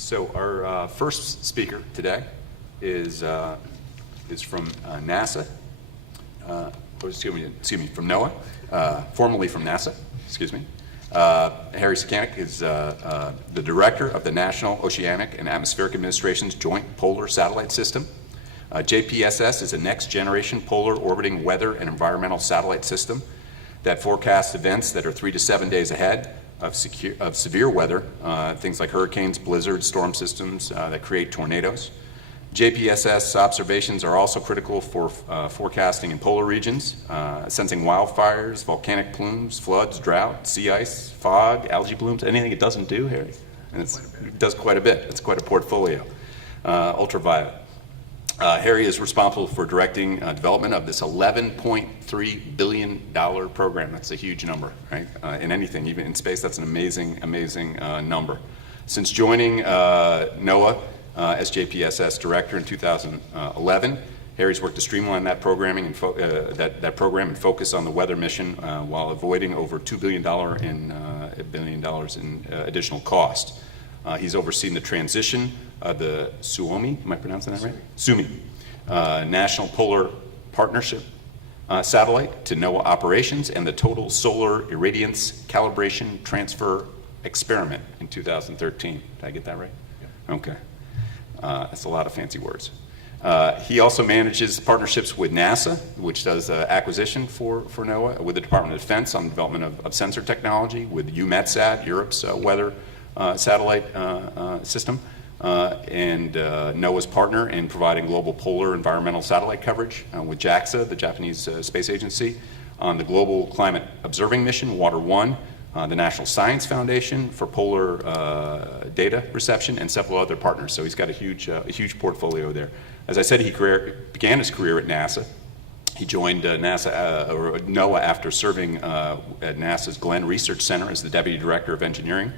So our first speaker today is from NASA, excuse me, from NOAA, formerly from NASA, excuse me. Harry Sakanik is the director of the National Oceanic and Atmospheric Administration's Joint Polar Satellite System. JPSS is a next-generation polar orbiting weather and environmental satellite system that forecasts events that are 3 to 7 days ahead of severe weather, things like hurricanes, blizzards, storm systems that create tornadoes. JPSS observations are also critical for forecasting in polar regions, sensing wildfires, volcanic plumes, floods, drought, sea ice, fog, algae blooms, anything it doesn't do, Harry. And it does quite a bit. It's quite a portfolio. Ultraviolet. Harry is responsible for directing development of this $11.3 billion program. That's a huge number, right? In anything, even in space, that's an amazing, amazing number. Since joining NOAA as JPSS director in 2011, Harry's worked to streamline that programming and that program and focus on the weather mission while avoiding over $2 billion in additional cost. He's overseen the transition of the Suomi, am I pronouncing that right? Suomi, National Polar Partnership satellite to NOAA operations and the Total Solar Irradiance Calibration Transfer Experiment in 2013. Did I get that right? Yeah. Okay. That's a lot of fancy words. He also manages partnerships with NASA, which does acquisition for NOAA, with the Department of Defense on development of sensor technology, with EUMETSAT, Europe's weather satellite system, and NOAA's partner in providing global polar environmental satellite coverage with JAXA, the Japanese space agency, on the Global Climate Observing Mission, Water One, the National Science Foundation for polar data reception, and several other partners. So he's got a huge portfolio there. As I said, he began his career at NASA. He joined NOAA after serving at NASA's Glenn Research Center as the Deputy Director of Engineering,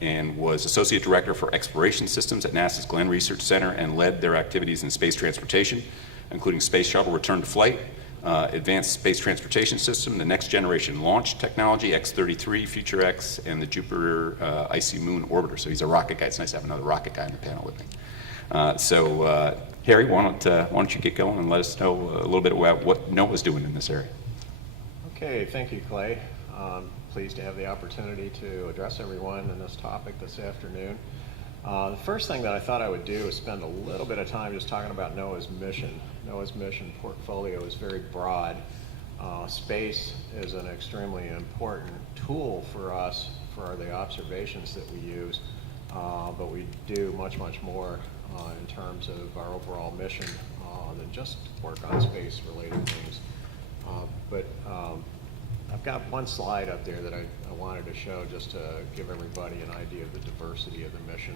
and was Associate Director for Exploration Systems at NASA's Glenn Research Center and led their activities in space transportation, including Space Shuttle return to flight, Advanced Space Transportation System, the Next Generation Launch Technology, X-33, Future X, and the Jupiter Icy Moon Orbiter. So he's a rocket guy. It's nice to have another rocket guy on the panel with me. Harry, why don't you get going and let us know a little bit about what NOAA's doing in this area. Okay, thank you, Clay. Pleased to have the opportunity to address everyone in this topic this afternoon. The first thing that I thought I would do is spend a little bit of time just talking about NOAA's mission. NOAA's mission portfolio is very broad. Space is an extremely important tool for us for the observations that we use, but we do much, much more in terms of our overall mission than just work on space-related things. I've got one slide up there that I wanted to show just to give everybody an idea of the diversity of the mission.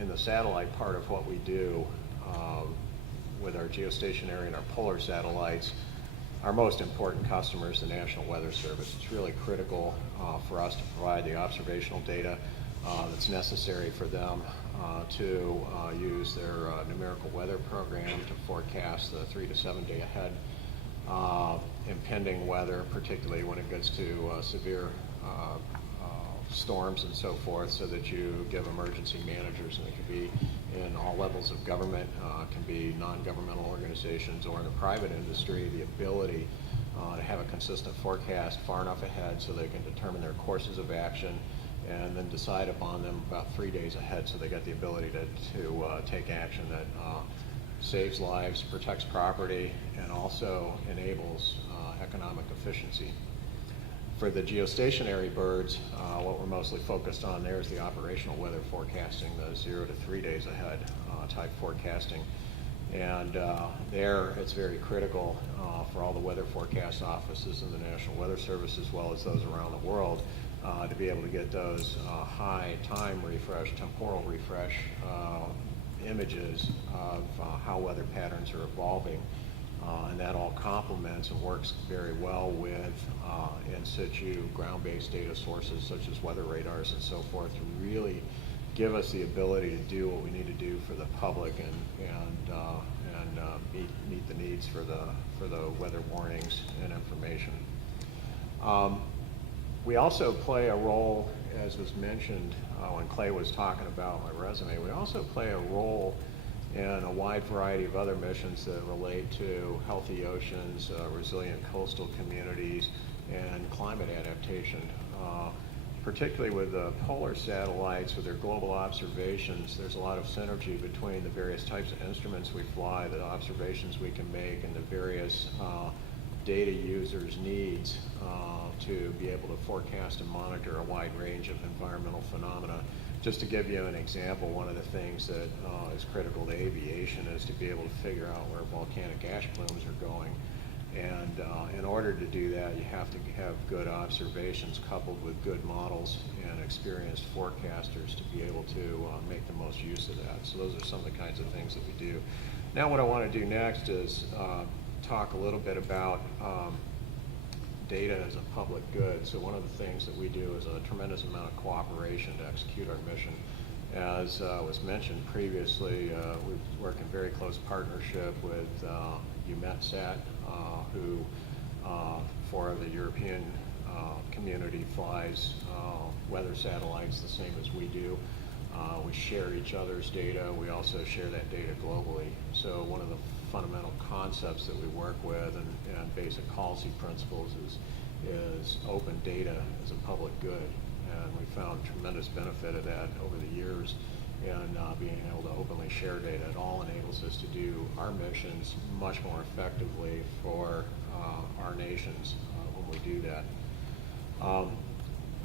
In the satellite part of what we do with our geostationary and our polar satellites, our most important customer is the National Weather Service. It's really critical for us to provide the observational data that's necessary for them to use their numerical weather program to forecast the 3 to 7 day ahead impending weather, particularly when it gets to severe storms and so forth, so that you give emergency managers, and it could be in all levels of government, can be non-governmental organizations or in the private industry, the ability to have a consistent forecast far enough ahead so they can determine their courses of action and then decide upon them about 3 days ahead, so they got the ability to take action that saves lives, protects property, and also enables economic efficiency. For the geostationary birds, what we're mostly focused on there is the operational weather forecasting, the 0 to 3 days ahead type forecasting. And there it's very critical for all the weather forecast offices in the National Weather Service, as well as those around the world, to be able to get those high time refresh, temporal refresh images of how weather patterns are evolving. And that all complements and works very well with in situ ground-based data sources such as weather radars and so forth to really give us the ability to do what we need to do for the public and meet the needs for the weather warnings and information. We also play a role as was mentioned when Clay was talking about my resume, we also play a role in a wide variety of other missions that relate to healthy oceans, resilient coastal communities, and climate adaptation. Particularly with the polar satellites, with their global observations, there's a lot of synergy between the various types of instruments we fly, the observations we can make, and the various data users' needs to be able to forecast and monitor a wide range of environmental phenomena. Just to give you an example, one of the things that is critical to aviation is to be able to figure out where volcanic ash plumes are going. And in order to do that, you have to have good observations coupled with good models and experienced forecasters to be able to make the most use of that. So those are some of the kinds of things that we do. Now what I want to do next is talk a little bit about data as a public good. So one of the things that we do is a tremendous amount of cooperation to execute our mission. As was mentioned previously, we work in very close partnership with UMETSAT, who for the European community flies weather satellites the same as we do. We share each other's data. We also share that data globally. So one of the fundamental concepts that we work with and basic policy principles is open data as a public good. And we found tremendous benefit of that over the years in being able to openly share data. It all enables us to do our missions much more effectively for our nations when we do that.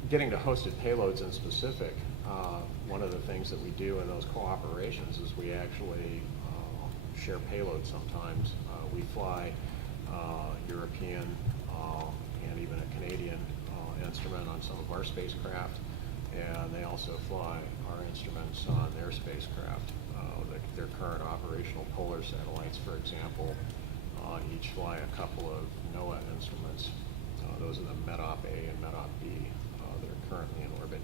Getting to hosted payloads in specific, one of the things that we do in those cooperations is we actually share payloads sometimes. We fly European and even a Canadian instrument on some of our spacecraft, and they also fly our instruments on their spacecraft. Their current operational polar satellites, for example, each fly a couple of NOAA instruments. Those are the MEDOP-A and MEDOP-B that are currently in orbit.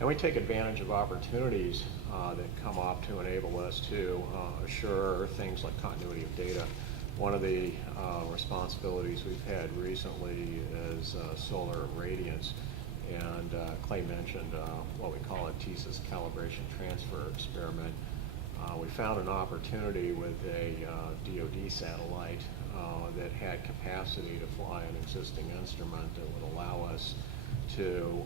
And we take advantage of opportunities that come up to enable us to assure things like continuity of data. One of the responsibilities we've had recently is solar irradiance, and Clay mentioned what we call a TSIS calibration transfer experiment. We found an opportunity with a DoD satellite that had capacity to fly an existing instrument that would allow us to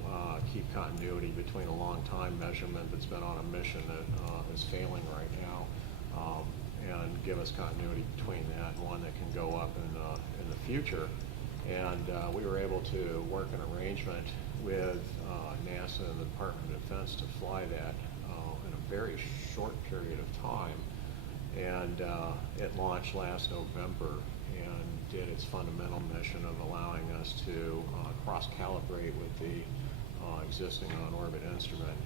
keep continuity between a long time measurement that's been on a mission that is failing right now, and give us continuity between that and one that can go up in the future. And we were able to work an arrangement with NASA and the Department of Defense to fly that in a very short period of time. And it launched last November and did its fundamental mission of allowing us to cross-calibrate with the existing on-orbit instrument.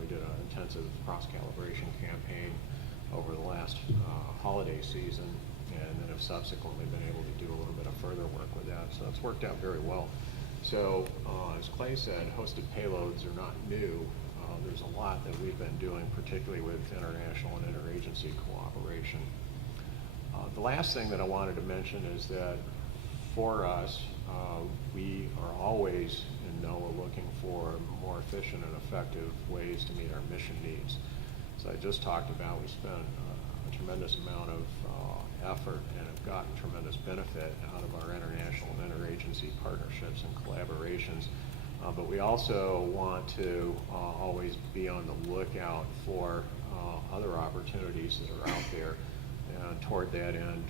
We did an intensive cross-calibration campaign over the last holiday season, and then have subsequently been able to do a little bit of further work with that. So it's worked out very well. So as Clay said, hosted payloads are not new. There's a lot that we've been doing, particularly with international and interagency cooperation. The last thing that I wanted to mention is that for us, we are always in NOAA looking for more efficient and effective ways to meet our mission needs. So I just talked about, we spent a tremendous amount of effort and have gotten tremendous benefit out of our international and interagency partnerships and collaborations. But we also want to always be on the lookout for other opportunities that are out there. And toward that end,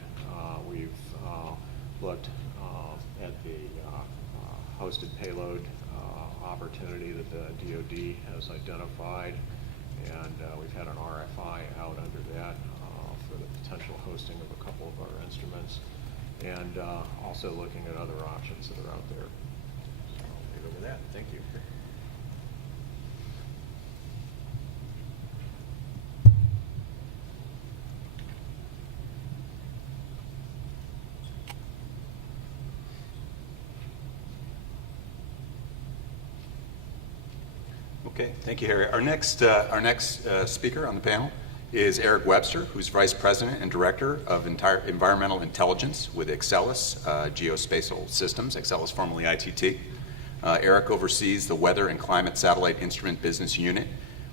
we've looked at the hosted payload opportunity that the DoD has identified, and we've had an RFI out under that for the potential hosting of a couple of our instruments, and also looking at other options that are out there. So I'll leave it with that. Thank you. Okay, thank you, Harry. Our next speaker on the panel is Eric Webster, who's Vice President and Director of Environmental Intelligence with Excelis Geospatial Systems, Excelis formerly ITT. Eric oversees the Weather and Climate Satellite Instrument Business Unit,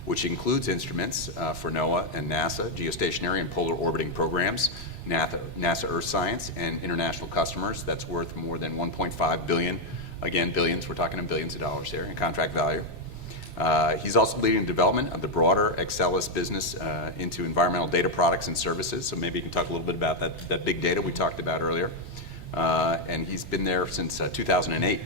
which includes instruments for NOAA and NASA, geostationary and polar orbiting programs, NASA Earth Science, and international customers. That's worth more than $1.5 billion. Again, billions, we're talking in billions of dollars here in contract value. He's also leading the development of the broader Excelis business into environmental data products and services. So maybe you can talk a little bit about that big data we talked about earlier. And he's been there since 2008.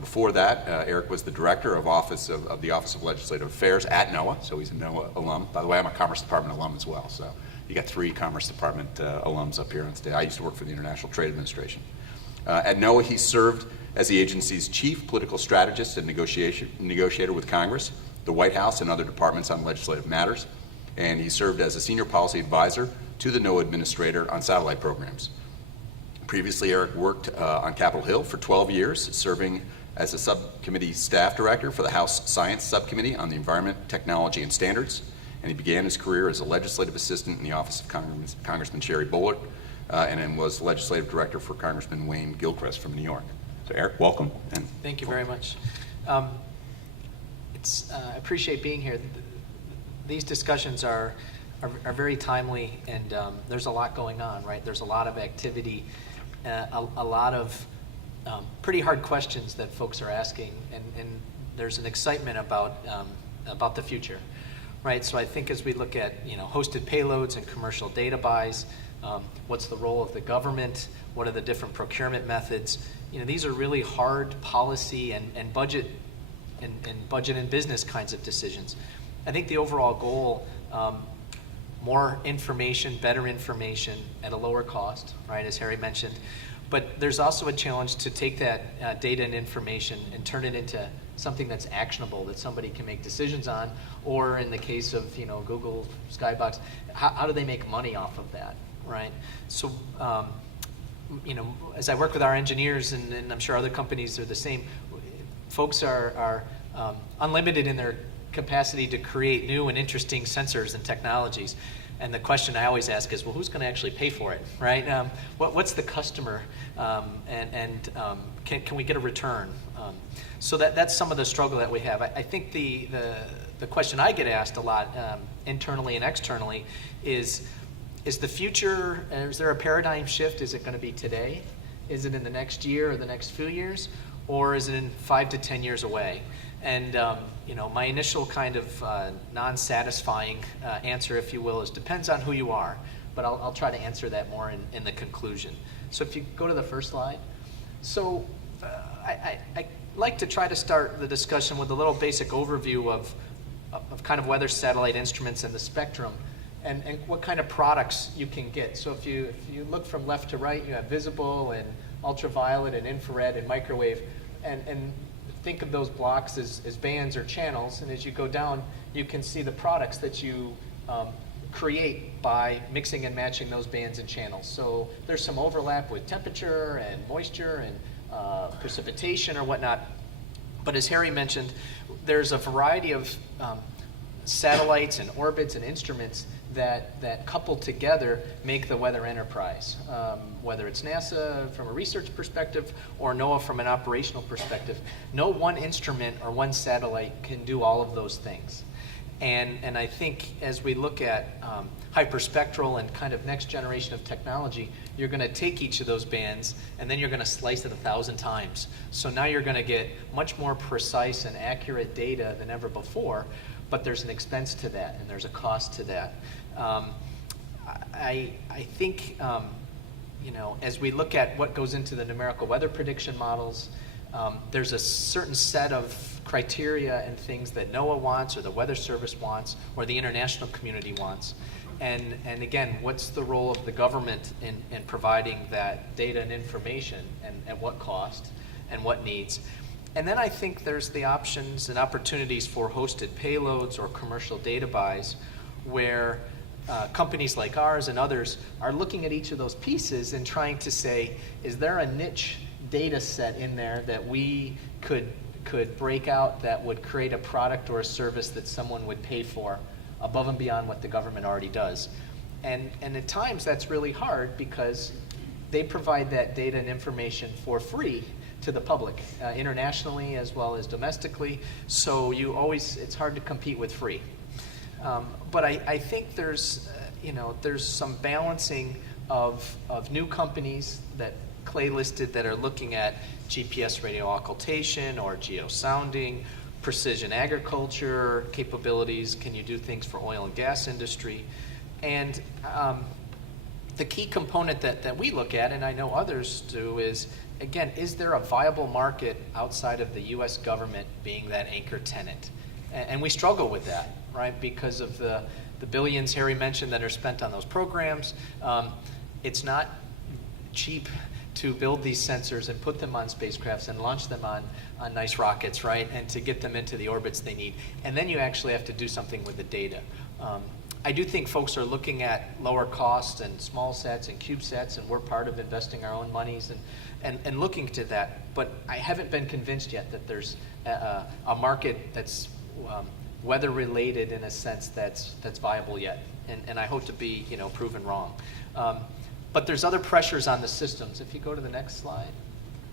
Before that, Eric was the director of the Office of Legislative Affairs at NOAA, so he's a NOAA alum. By the way, I'm a Commerce Department alum as well, so you got 3 Commerce Department alums up here on stage. I used to work for the International Trade Administration. At NOAA, he served as the agency's chief political strategist and negotiator with Congress, the White House, and other departments on legislative matters. And he served as a senior policy advisor to the NOAA administrator on satellite programs. Previously, Eric worked on Capitol Hill for 12 years, serving as a subcommittee staff director for the House Science Subcommittee on the Environment, Technology, and Standards. And he began his career as a legislative assistant in the office of Congressman Sherry Bullard, and then was legislative director for Congressman Wayne Gilchrist from New York. So Eric, welcome. And thank you very much. I appreciate being here. These discussions are very timely, and there's a lot going on, right? There's a lot of activity, a lot of pretty hard questions that folks are asking, and there's an excitement about the future, right? So I think as we look at hosted payloads and commercial data buys, what's the role of the government? What are the different procurement methods? These are really hard policy and budget and business kinds of decisions. I think the overall goal, more information, better information at a lower cost, right, as Harry mentioned. But there's also a challenge to take that data and information and turn it into something that's actionable, that somebody can make decisions on, or in the case of Google Skybox, how do they make money off of that, right? So, as I work with our engineers, and I'm sure other companies are the same, folks are unlimited in their capacity to create new and interesting sensors and technologies. And the question I always ask is, well, who's going to actually pay for it, right? What's the customer, and can we get a return? So that's some of the struggle that we have. I think the question I get asked a lot, internally and externally, is the future, is there a paradigm shift? Is it going to be today? Is it in the next year or the next few years? Or is it in 5 to 10 years away? And my initial kind of non-satisfying answer, if you will, is depends on who you are. But I'll try to answer that more in the conclusion. So if you go to the first slide. So I like to try to start the discussion with a little basic overview of kind of weather satellite instruments and the spectrum, and what kind of products you can get. So if you look from left to right, you have visible and ultraviolet and infrared and microwave, and think of those blocks as bands or channels, and as you go down, you can see the products that you create by mixing and matching those bands and channels. So there's some overlap with temperature and moisture and precipitation or whatnot. But as Harry mentioned, there's a variety of satellites and orbits and instruments that coupled together make the weather enterprise, whether it's NASA from a research perspective or NOAA from an operational perspective. No one instrument or one satellite can do all of those things. And I think as we look at hyperspectral and kind of next generation of technology, you're going to take each of those bands and then you're going to slice it 1,000 times. So now you're going to get much more precise and accurate data than ever before, but there's an expense to that and there's a cost to that. I think as we look at what goes into the numerical weather prediction models, there's a certain set of criteria and things that NOAA wants or the Weather Service wants or the international community wants. And again, what's the role of the government in providing that data and information, and at what cost and what needs? And then I think there's the options and opportunities for hosted payloads or commercial data buys where companies like ours and others are looking at each of those pieces and trying to say, is there a niche data set in there that we could break out that would create a product or a service that someone would pay for above and beyond what the government already does? And at times that's really hard because they provide that data and information for free to the public, internationally as well as domestically. So it's hard to compete with free. But I think there's some balancing of new companies that Clay listed that are looking at GPS radio occultation or geosounding, precision agriculture capabilities. Can you do things for oil and gas industry? And the key component that we look at, and I know others do, is, again, is there a viable market outside of the U.S. government being that anchor tenant? And we struggle with that, right, because of the billions Harry mentioned that are spent on those programs. It's not cheap to build these sensors and put them on spacecrafts and launch them on nice rockets, right, and to get them into the orbits they need. And then you actually have to do something with the data. I do think folks are looking at lower costs and small sets and CubeSats, and we're part of investing our own monies and looking to that. But I haven't been convinced yet that there's a market that's weather-related in a sense that's viable yet. And I hope to be proven wrong. But there's other pressures on the systems. If you go to the next slide,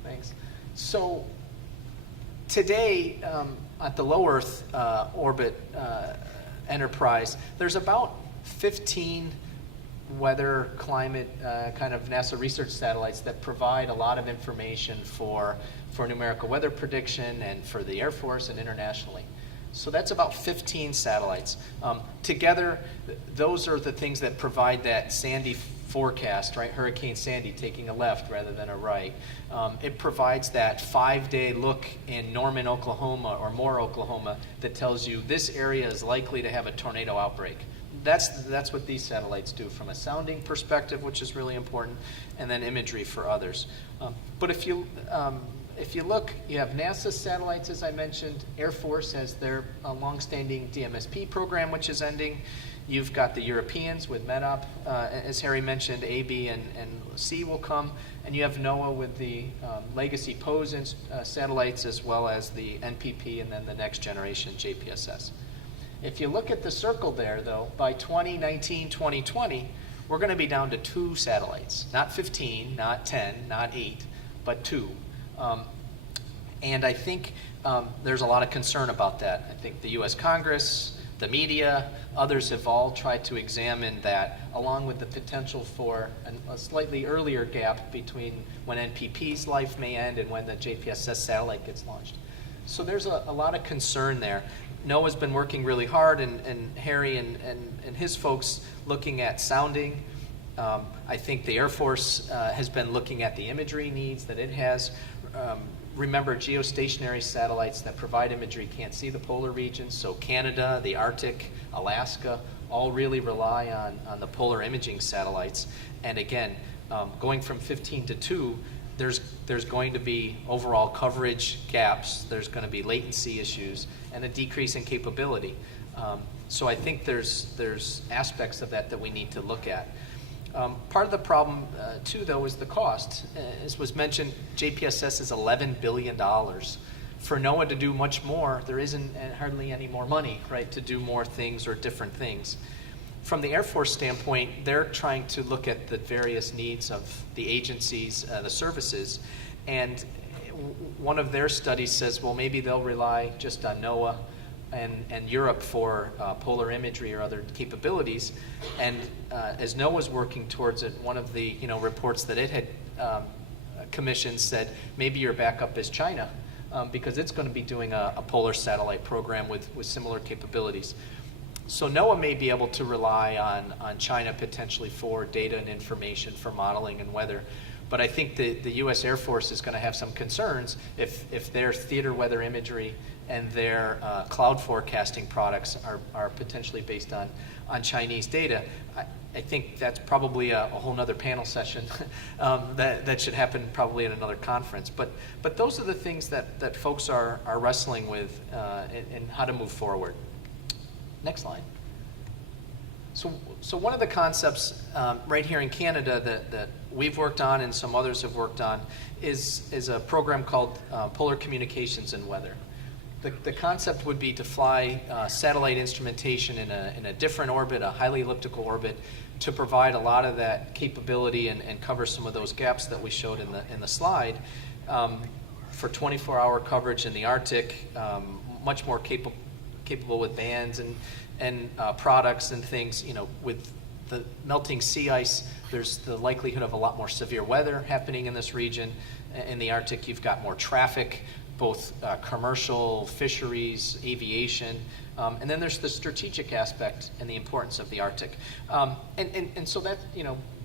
thanks. So today, at the low Earth orbit enterprise, there's about 15 weather, climate, kind of NASA research satellites that provide a lot of information for numerical weather prediction and for the Air Force and internationally. So that's about 15 satellites. Together, those are the things that provide that Sandy forecast, right? Hurricane Sandy taking a left rather than a right. It provides that 5-day look in Norman, Oklahoma, or Moore, Oklahoma, that tells you this area is likely to have a tornado outbreak. That's what these satellites do from a sounding perspective, which is really important, and then imagery for others. But if you look, you have NASA satellites, as I mentioned. Air Force has their longstanding DMSP program, which is ending. You've got the Europeans with MEDOP, as Harry mentioned. A, B, and C will come. And you have NOAA with the legacy POSE satellites, as well as the NPP, and then the next generation JPSS. If you look at the circle there, though, by 2019, 2020, we're going to be down to 2 satellites. Not 15, not 10, not 8, but 2. And I think there's a lot of concern about that. I think the U.S. Congress, the media, others have all tried to examine that, along with the potential for a slightly earlier gap between when NPP's life may end and when the JPSS satellite gets launched. So there's a lot of concern there. NOAA's been working really hard, and Harry and his folks looking at sounding. I think the Air Force has been looking at the imagery needs that it has. Remember, geostationary satellites that provide imagery can't see the polar regions, so Canada, the Arctic, Alaska, all really rely on the polar imaging satellites. And again, going from 15 to 2, there's going to be overall coverage gaps, there's going to be latency issues, and a decrease in capability. So I think there's aspects of that we need to look at. Part of the problem, too, though, is the cost. As was mentioned, JPSS is $11 billion. For NOAA to do much more, there isn't hardly any more money, right, to do more things or different things. From the Air Force standpoint, they're trying to look at the various needs of the agencies, the services, and one of their studies says, well, maybe they'll rely just on NOAA and Europe for polar imagery or other capabilities. And as NOAA's working towards it, one of the reports that it had commissioned said maybe your backup is China, because it's going to be doing a polar satellite program with similar capabilities. So NOAA may be able to rely on China potentially for data and information for modeling and weather. But I think the U.S. Air Force is going to have some concerns if their theater weather imagery and their cloud forecasting products are potentially based on Chinese data. I think that's probably a whole nother panel session that should happen probably at another conference. But those are the things that folks are wrestling with in how to move forward. Next slide. So one of the concepts right here in Canada that we've worked on and some others have worked on is a program called Polar Communications and Weather. The concept would be to fly satellite instrumentation in a different orbit, a highly elliptical orbit, to provide a lot of that capability and cover some of those gaps that we showed in the slide. for 24-hour coverage in the Arctic, much more capable with bands and products and things. With the melting sea ice, there's the likelihood of a lot more severe weather happening in this region. In the Arctic, you've got more traffic, both commercial, fisheries, aviation, and then there's the strategic aspect and the importance of the Arctic. And so that,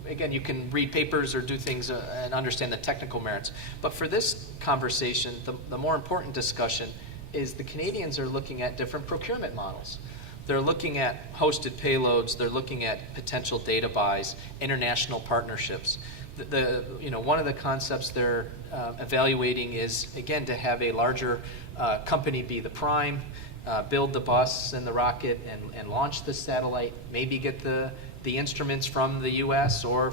again, you can read papers or do things and understand the technical merits. But for this conversation, the more important discussion is the Canadians are looking at different procurement models. They're looking at hosted payloads. They're looking at potential data buys, international partnerships. One of the concepts they're evaluating is, again, to have a larger company be the prime, build the bus and the rocket and launch the satellite, maybe get the instruments from the U.S. or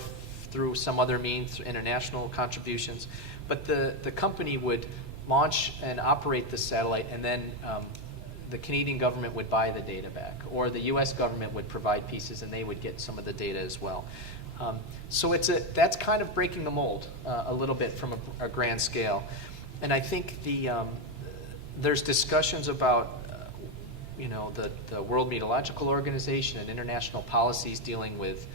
through some other means, international contributions. But the company would launch and operate the satellite, and then the Canadian government would buy the data back, or the U.S. government would provide pieces and they would get some of the data as well. So that's kind of breaking the mold a little bit from a grand scale. And I think there's discussions about the World Meteorological Organization and international policies dealing with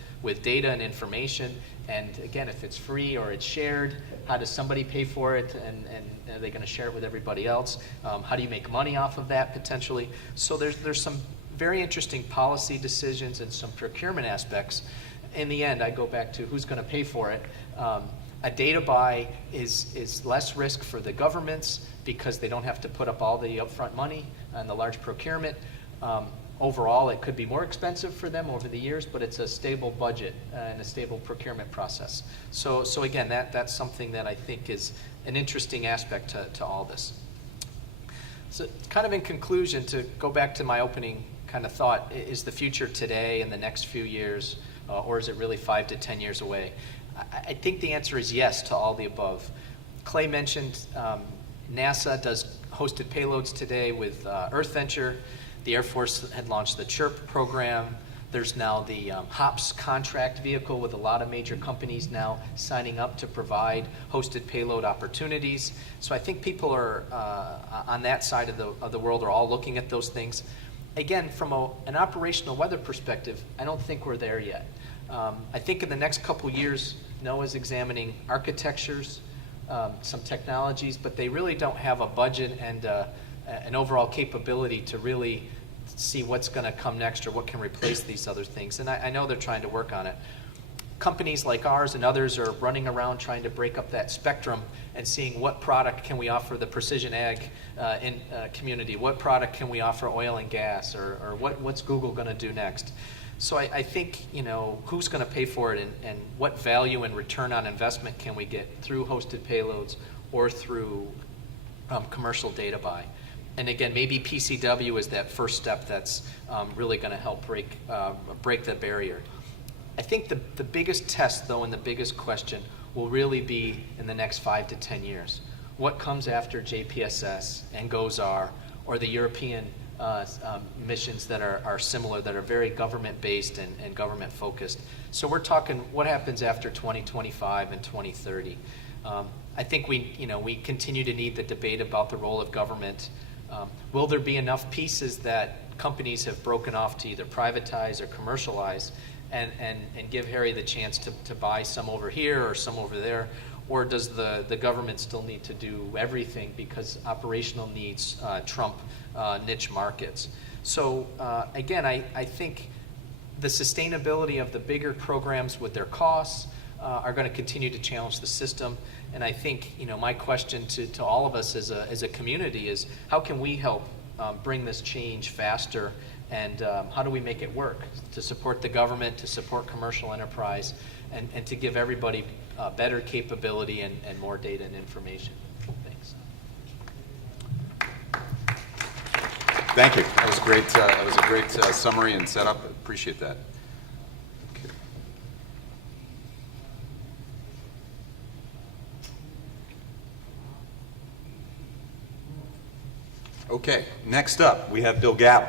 data and information. And again, if it's free or it's shared, how does somebody pay for it, and are they going to share it with everybody else? How do you make money off of that potentially? So there's some very interesting policy decisions and some procurement aspects. In the end, I go back to who's going to pay for it. A data buy is less risk for the governments because they don't have to put up all the upfront money and the large procurement. Overall, it could be more expensive for them over the years, but it's a stable budget and a stable procurement process. So again, that's something that I think is an interesting aspect to all this. So kind of in conclusion, to go back to my opening kind of thought, is the future today in the next few years, or is it really 5 to 10 years away? I think the answer is yes to all the above. Clay mentioned NASA does hosted payloads today with Earth Venture. The Air Force had launched the CHIRP program. There's now the HOPS contract vehicle with a lot of major companies now signing up to provide hosted payload opportunities. So I think people are on that side of the world are all looking at those things. Again, from an operational weather perspective, I don't think we're there yet. I think in the next couple years, NOAA's examining architectures, some technologies, but they really don't have a budget and an overall capability to really see what's going to come next or what can replace these other things. And I know they're trying to work on it. Companies like ours and others are running around trying to break up that spectrum and seeing what product can we offer the precision ag community, what product can we offer oil and gas, or what's Google going to do next. So I think, who's going to pay for it and what value and return on investment can we get through hosted payloads or through commercial data buy. And again, maybe PCW is that first step that's really going to help break the barrier. I think the biggest test, though, and the biggest question will really be in the next 5 to 10 years. What comes after JPSS and GOES-R or the European missions that are similar, that are very government-based and government-focused? So we're talking what happens after 2025 and 2030. I think we continue to need the debate about the role of government. Will there be enough pieces that companies have broken off to either privatize or commercialize and give Harry the chance to buy some over here or some over there? Or does the government still need to do everything because operational needs trump niche markets? So again, I think the sustainability of the bigger programs with their costs are going to continue to challenge the system. And I think, my question to all of us as a community is, how can we help bring this change faster, and how do we make it work to support the government, to support commercial enterprise, and to give everybody better capability and more data and information? Thanks. Thank you. That was great. That was a great summary and setup. Appreciate that. Okay, next up, we have Bill Gavin.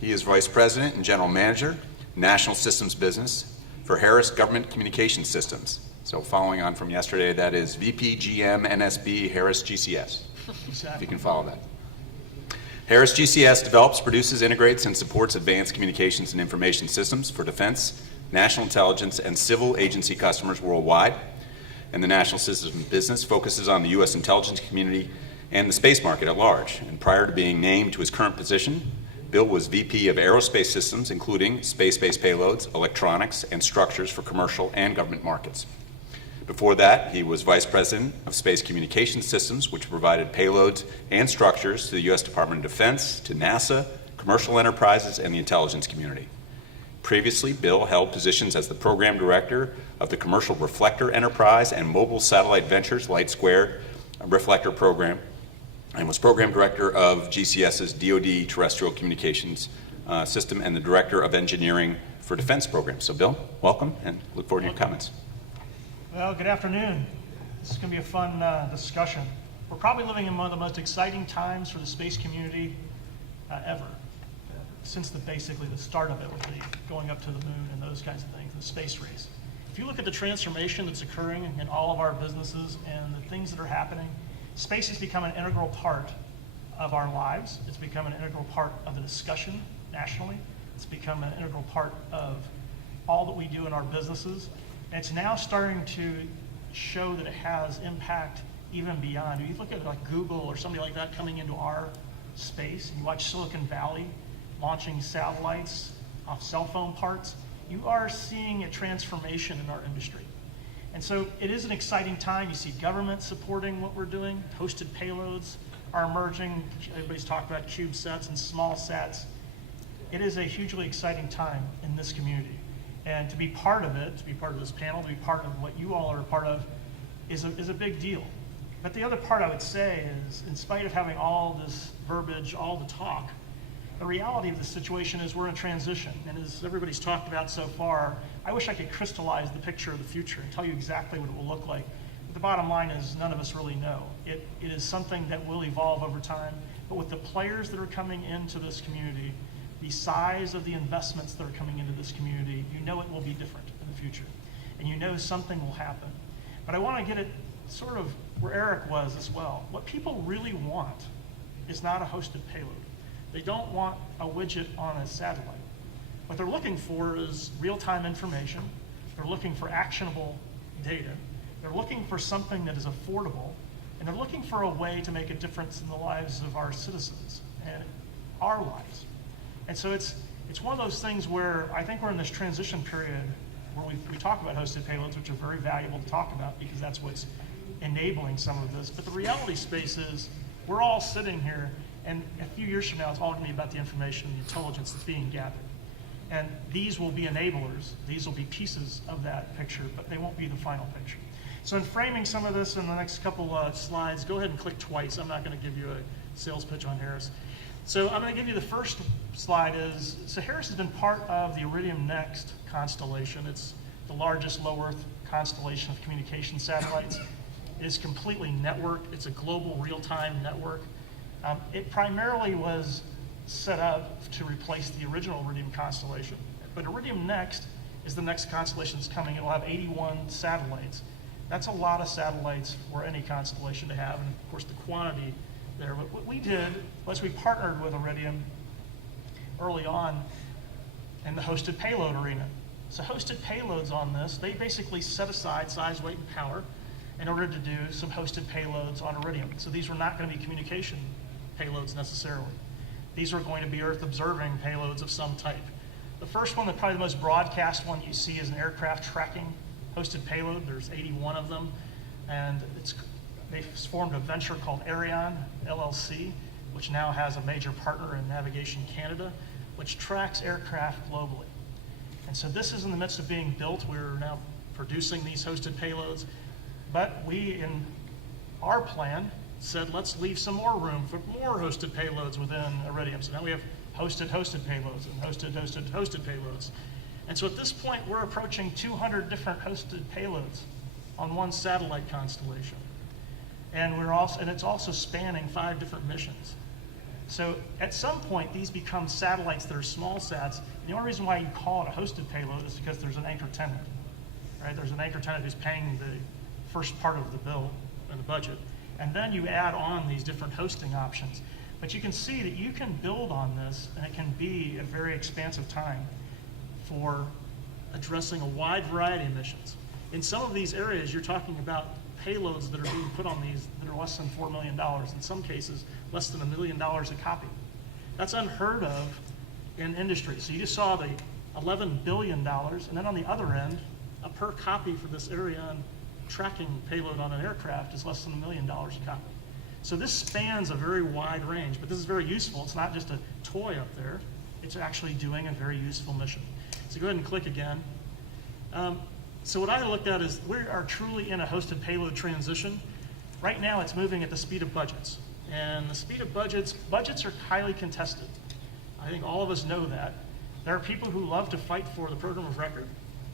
He is Vice President and General Manager, National Systems Business for Harris Government Communication Systems. So following on from yesterday, that is VP GM NSB Harris GCS, if you can follow that. Harris GCS develops, produces, integrates, and supports advanced communications and information systems for defense, national intelligence, and civil agency customers worldwide. And the national systems business focuses on the U.S. intelligence community and the space market at large. And prior to being named to his current position, Bill was VP of Aerospace Systems, including space-based payloads, electronics, and structures for commercial and government markets. Before that, he was Vice President of Space Communications Systems, which provided payloads and structures to the U.S. Department of Defense, to NASA, commercial enterprises, and the intelligence community. Previously, Bill held positions as the Program Director of the Commercial Reflector Enterprise and Mobile Satellite Ventures Light Squared Reflector Program, and was Program Director of GCS's DoD Terrestrial Communications System and the Director of Engineering for Defense Programs. So Bill, welcome, and look forward to your comments. Well, good afternoon. This is going to be a fun discussion. We're probably living in one of the most exciting times for the space community ever, since basically the start of it with the going up to the moon and those kinds of things, the space race. If you look at the transformation that's occurring in all of our businesses and the things that are happening, space has become an integral part of our lives. It's become an integral part of the discussion nationally. It's become an integral part of all that we do in our businesses. And it's now starting to show that it has impact even beyond. If you look at like Google or somebody like that coming into our space, and you watch Silicon Valley launching satellites off cell phone parts, you are seeing a transformation in our industry. And so it is an exciting time. You see government supporting what we're doing. Hosted payloads are emerging. Everybody's talked about CubeSats and small sats. It is a hugely exciting time in this community. And to be part of it, to be part of this panel, to be part of what you all are a part of, is a big deal. But the other part I would say is, in spite of having all this verbiage, all the talk, the reality of the situation is we're in a transition. And as everybody's talked about so far, I wish I could crystallize the picture of the future and tell you exactly what it will look like. But the bottom line is none of us really know. It is something that will evolve over time. But with the players that are coming into this community, the size of the investments that are coming into this community, you know it will be different in the future. And you know something will happen. But I want to get it sort of where Eric was as well. What people really want is not a hosted payload. They don't want a widget on a satellite. What they're looking for is real-time information. They're looking for actionable data. They're looking for something that is affordable. And they're looking for a way to make a difference in the lives of our citizens and our lives. And so it's one of those things where I think we're in this transition period where we talk about hosted payloads, which are very valuable to talk about because that's what's enabling some of this. But the reality space is we're all sitting here, and a few years from now, it's all going to be about the information and the intelligence that's being gathered. And these will be enablers. These will be pieces of that picture, but they won't be the final picture. So in framing some of this in the next couple slides, go ahead and click twice. I'm not going to give you a sales pitch on Harris. So I'm going to give you the first slide is, so Harris has been part of the Iridium Next constellation. It's the largest low Earth constellation of communication satellites. It is completely networked. It's a global real-time network. It primarily was set up to replace the original Iridium constellation. But Iridium Next is the next constellation that's coming. It'll have 81 satellites. That's a lot of satellites for any constellation to have, and of course the quantity there. But what we did was we partnered with Iridium early on in the hosted payload arena. So hosted payloads on this, they basically set aside size, weight, and power in order to do some hosted payloads on Iridium. So these were not going to be communication payloads necessarily. These are going to be Earth observing payloads of some type. The first one, probably the most broadcast one you see, is an aircraft tracking hosted payload. There's 81 of them, and they formed a venture called Ariane LLC, which now has a major partner in Navigation Canada, which tracks aircraft globally. And so this is in the midst of being built. We're now producing these hosted payloads, but we, in our plan, said let's leave some more room for more hosted payloads within Iridium. So now we have hosted payloads and hosted payloads. And so at this point, we're approaching 200 different hosted payloads on one satellite constellation. And it's also spanning 5 different missions. So at some point, these become satellites that are small sats. And the only reason why you call it a hosted payload is because there's an anchor tenant, right? There's an anchor tenant who's paying the first part of the bill in the budget. And then you add on these different hosting options. But you can see that you can build on this, and it can be a very expansive time for addressing a wide variety of missions. In some of these areas, you're talking about payloads that are being put on these that are less than $4 million, in some cases, less than $1 million a copy. That's unheard of in industry. So you just saw the $11 billion, and then on the other end, a per copy for this area and tracking payload on an aircraft is less than $1 million a copy. So this spans a very wide range, but this is very useful. It's not just a toy up there. It's actually doing a very useful mission. So go ahead and click again. So what I looked at is we are truly in a hosted payload transition. Right now it's moving at the speed of budgets. And the speed of budgets are highly contested. I think all of us know that. There are people who love to fight for the program of record.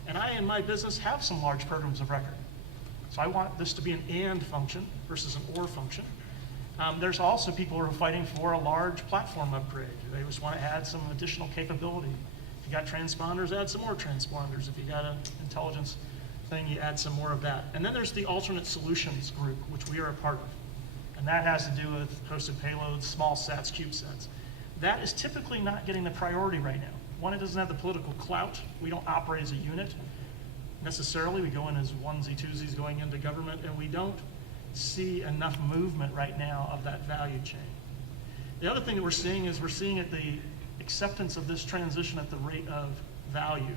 And I, in my business, have some large programs of record. So I want this to be an and function versus an or function. There's also people who are fighting for a large platform upgrade. They just want to add some additional capability. If you got transponders, add some more transponders. If you got an intelligence thing, you add some more of that. And then there's the alternate solutions group, which we are a part of. And that has to do with hosted payloads, small sats, CubeSats. That is typically not getting the priority right now. One, it doesn't have the political clout. We don't operate as a unit necessarily. We go in as onesie, twosies going into government, and we don't see enough movement right now of that value chain. The other thing that we're seeing is we're seeing at the acceptance of this transition at the rate of value.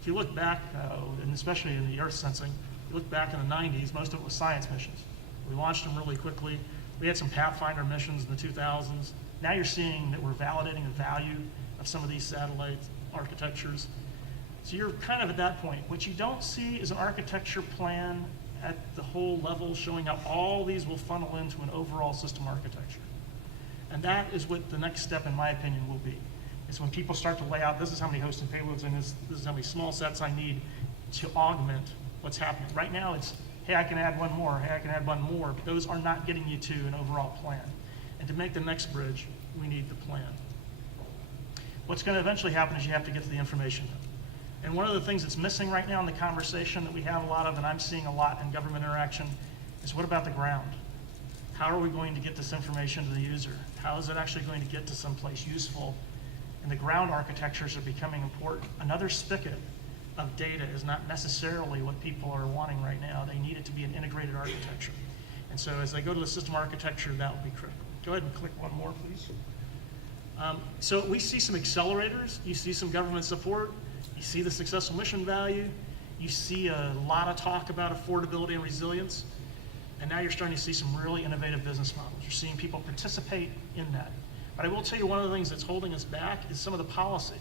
If you look back, and especially in the Earth sensing, you look back in the 90s, most of it was science missions. We launched them really quickly. We had some Pathfinder missions in the 2000s. Now you're seeing that we're validating the value of some of these satellite architectures. So you're kind of at that point. What you don't see is an architecture plan at the whole level showing how all these will funnel into an overall system architecture. And that is what the next step, in my opinion, will be. Is when people start to lay out, this is how many hosted payloads and this is how many small sets I need to augment what's happening. Right now it's, hey, I can add one more, hey, I can add one more, but those are not getting you to an overall plan. And to make the next bridge, we need the plan. What's going to eventually happen is you have to get to the information hub. And one of the things that's missing right now in the conversation that we have a lot of, and I'm seeing a lot in government interaction, is what about the ground? How are we going to get this information to the user? How is it actually going to get to someplace useful? And the ground architectures are becoming important. Another spigot of data is not necessarily what people are wanting right now. They need it to be an integrated architecture. And so as they go to the system architecture, that will be critical. Go ahead and click one more, please. So we see some accelerators. You see some government support. You see the successful mission value. You see a lot of talk about affordability and resilience. And now you're starting to see some really innovative business models. You're seeing people participate in that. But I will tell you one of the things that's holding us back is some of the policy.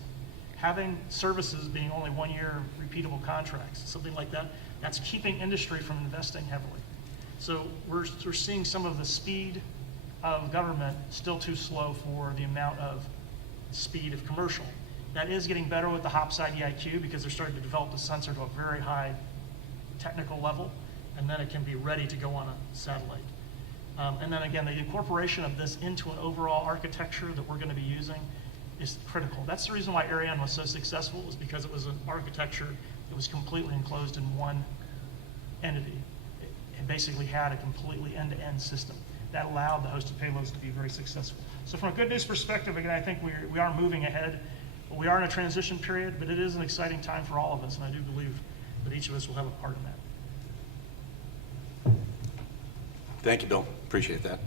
Having services being only 1 year repeatable contracts, something like that, that's keeping industry from investing heavily. So we're seeing some of the speed of government still too slow for the amount of speed of commercial. That is getting better with the Hopside EIQ because they're starting to develop the sensor to a very high technical level, and then it can be ready to go on a satellite. And then again, the incorporation of this into an overall architecture that we're going to be using is critical. That's the reason why Ariane was so successful, was because it was an architecture that was completely enclosed in one entity. It basically had a completely end-to-end system that allowed the hosted payloads to be very successful. So from a good news perspective, again, I think we are moving ahead. We are in a transition period, but it is an exciting time for all of us, and I do believe that each of us will have a part in that. Thank you, Bill. Appreciate that.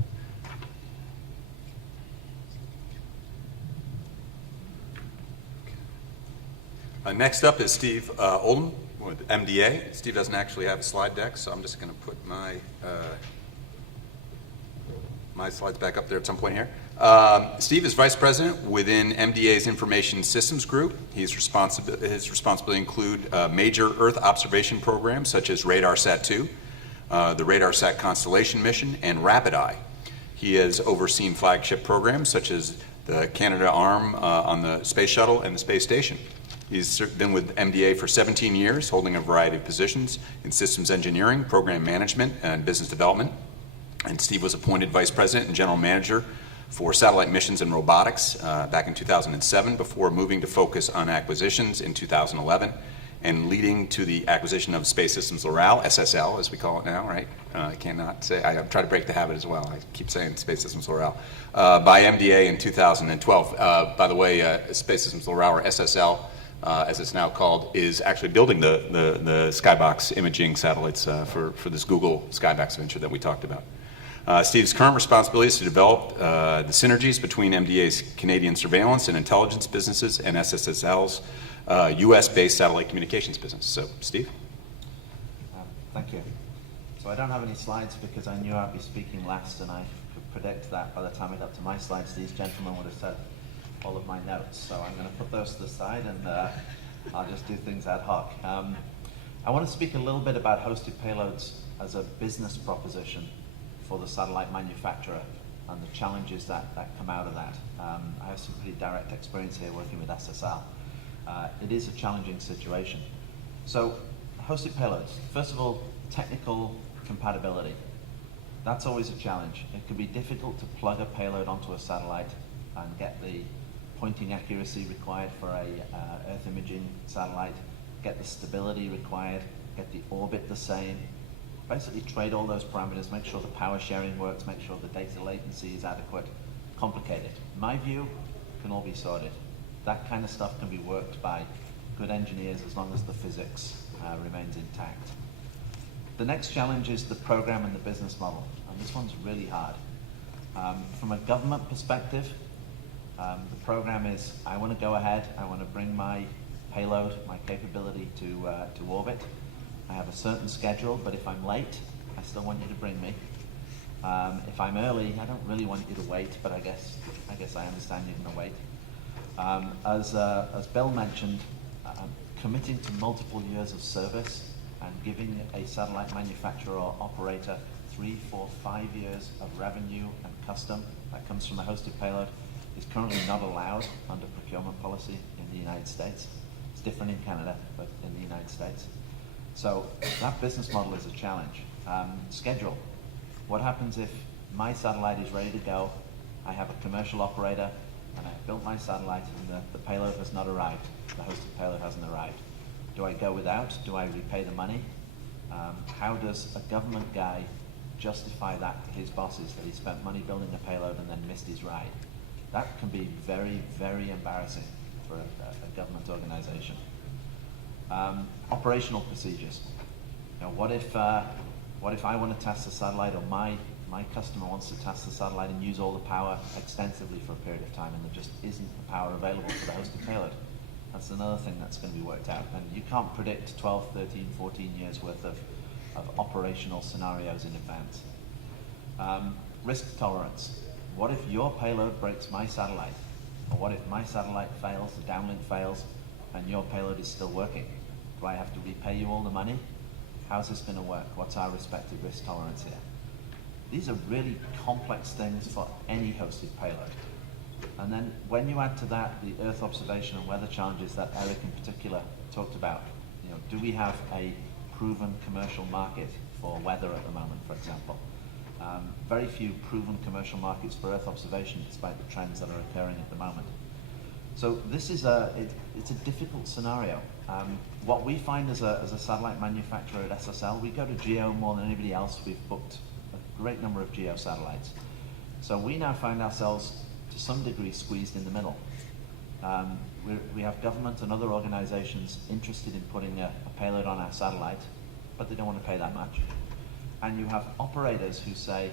Next up is Steve Oldham with MDA. Steve doesn't actually have a slide deck, so I'm just going to put my slides back up there at some point here. Steve is Vice President within MDA's Information Systems Group. His responsibility include major Earth observation programs such as RadarSat-2, the RadarSat Constellation mission, and RapidEye. He has overseen flagship programs such as the Canada Arm on the Space Shuttle and the Space Station. He's been with MDA for 17 years, holding a variety of positions in systems engineering, program management, and business development. And Steve was appointed Vice President and General Manager for satellite missions and robotics back in 2007 before moving to focus on acquisitions in 2011. and leading to the acquisition of Space Systems Loral, SSL as we call it now, right? I cannot say, I try to break the habit as well. I keep saying Space Systems Loral, by MDA in 2012. By the way, Space Systems Loral, or SSL, as it's now called, is actually building the Skybox imaging satellites for this Google Skybox venture that we talked about. Steve's current responsibility is to develop the synergies between MDA's Canadian surveillance and intelligence businesses and SSL's US-based satellite communications business. So, Steve? Thank you. So I don't have any slides because I knew I'd be speaking last, and I could predict that by the time I got to my slides, these gentlemen would have said all of my notes. So I'm going to put those to the side, and I'll just do things ad hoc. I want to speak a little bit about hosted payloads as a business proposition for the satellite manufacturer and the challenges that come out of that. I have some pretty direct experience here working with SSL. It is a challenging situation. So, hosted payloads. First of all, technical compatibility. That's always a challenge. It can be difficult to plug a payload onto a satellite and get the pointing accuracy required for a Earth imaging satellite, get the stability required, get the orbit the same, basically trade all those parameters, make sure the power sharing works, make sure the data latency is adequate. Complicated. My view, can all be sorted. That kind of stuff can be worked by good engineers as long as the physics remains intact. The next challenge is the program and the business model, and this one's really hard. From a government perspective, the program is, I want to go ahead, I want to bring my payload, my capability to orbit. I have a certain schedule, but if I'm late, I still want you to bring me. If I'm early, I don't really want you to wait, but I guess I understand you're going to wait. As Bill mentioned, committing to multiple years of service and giving a satellite manufacturer or operator 3, 4, 5 years of revenue and custom that comes from a hosted payload is currently not allowed under procurement policy in the United States. It's different in Canada, but in the United States. So that business model is a challenge. Schedule. What happens if my satellite is ready to go, I have a commercial operator, and I've built my satellite and the payload has not arrived, the hosted payload hasn't arrived. Do I go without? Do I repay the money? How does a government guy justify that to his bosses that he spent money building a payload and then missed his ride? That can be very, very embarrassing for a government organization. Operational procedures. You know, what if I want to test the satellite, or my customer wants to test the satellite and use all the power extensively for a period of time, and there just isn't the power available for the hosted payload? That's another thing that's going to be worked out. And you can't predict 12, 13, 14 years worth of operational scenarios in advance. Risk tolerance. What if your payload breaks my satellite? Or what if my satellite fails, the downlink fails, and your payload is still working? Do I have to repay you all the money? How's this going to work? What's our respective risk tolerance here? These are really complex things for any hosted payload. And then when you add to that the Earth observation and weather challenges that Eric in particular talked about, you know, do we have a proven commercial market for weather at the moment, for example? Very few proven commercial markets for Earth observation, despite the trends that are occurring at the moment. So this is it's a difficult scenario. What we find as a satellite manufacturer at SSL, we go to GEO more than anybody else. We've booked a great number of GEO satellites. So we now find ourselves, to some degree, squeezed in the middle. We have government and other organizations interested in putting a payload on our satellite, but they don't want to pay that much. And you have operators who say,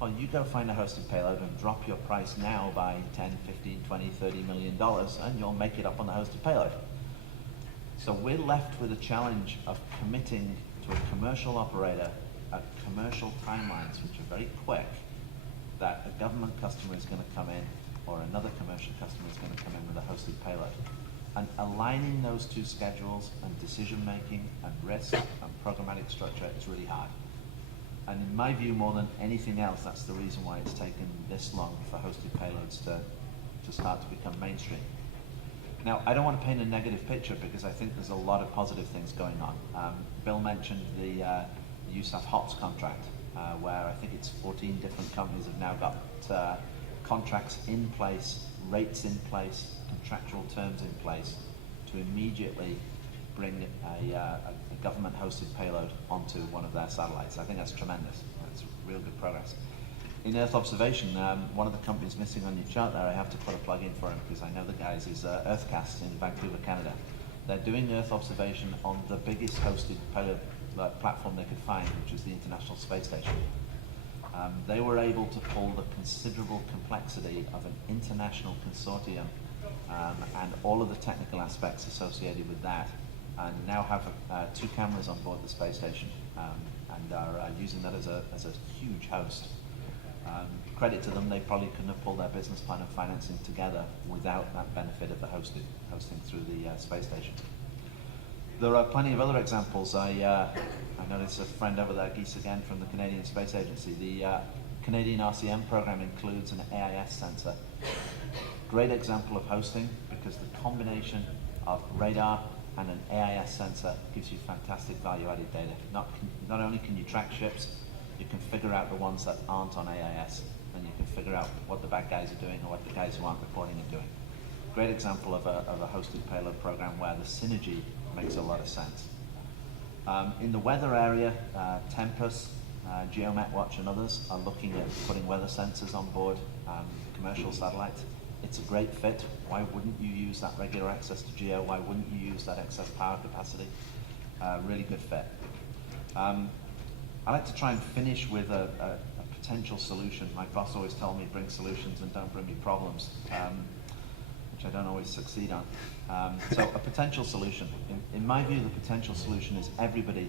well, you go find a hosted payload and drop your price now by 10, 15, 20, $30 million, and you'll make it up on the hosted payload. So we're left with a challenge of committing to a commercial operator at commercial timelines, which are very quick, that a government customer is going to come in, or another commercial customer is going to come in with a hosted payload. And aligning those two schedules and decision making and risk and programmatic structure is really hard. And in my view, more than anything else, that's the reason why it's taken this long for hosted payloads to start to become mainstream. Now, I don't want to paint a negative picture because I think there's a lot of positive things going on. Bill mentioned the USAF HOPS contract, where I think it's 14 different companies have now got contracts in place, rates in place, contractual terms in place to immediately bring a government-hosted payload onto one of their satellites. I think that's tremendous. That's real good progress. In Earth observation, one of the companies missing on your chart there, I have to put a plug in for him because I know the guys, is Earthcast in Vancouver, Canada. They're doing Earth observation on the biggest hosted payload platform they could find, which is the International Space Station. They were able to pull the considerable complexity of an international consortium and all of the technical aspects associated with that, and now have 2 cameras on board the space station and are using that as a huge host. Credit to them, they probably couldn't have pulled their business plan and financing together without that benefit of the hosting through the space station. There are plenty of other examples. I noticed a friend over there, Geese again, from the Canadian Space Agency. The Canadian RCM program includes an AIS sensor. Great example of hosting because the combination of radar and an AIS sensor gives you fantastic value-added data. Not only can you track ships, you can figure out the ones that aren't on AIS, and you can figure out what the bad guys are doing or what the guys who aren't reporting are doing. Great example of a hosted payload program where the synergy makes a lot of sense. In the weather area, Tempest, GeoMetWatch and others are looking at putting weather sensors on board commercial satellites. It's a great fit. Why wouldn't you use that regular access to geo? Why wouldn't you use that excess power capacity? Really good fit. I like to try and finish with a potential solution. My boss always told me, bring solutions and don't bring me problems, which I don't always succeed on. So a potential solution. In my view, the potential solution is everybody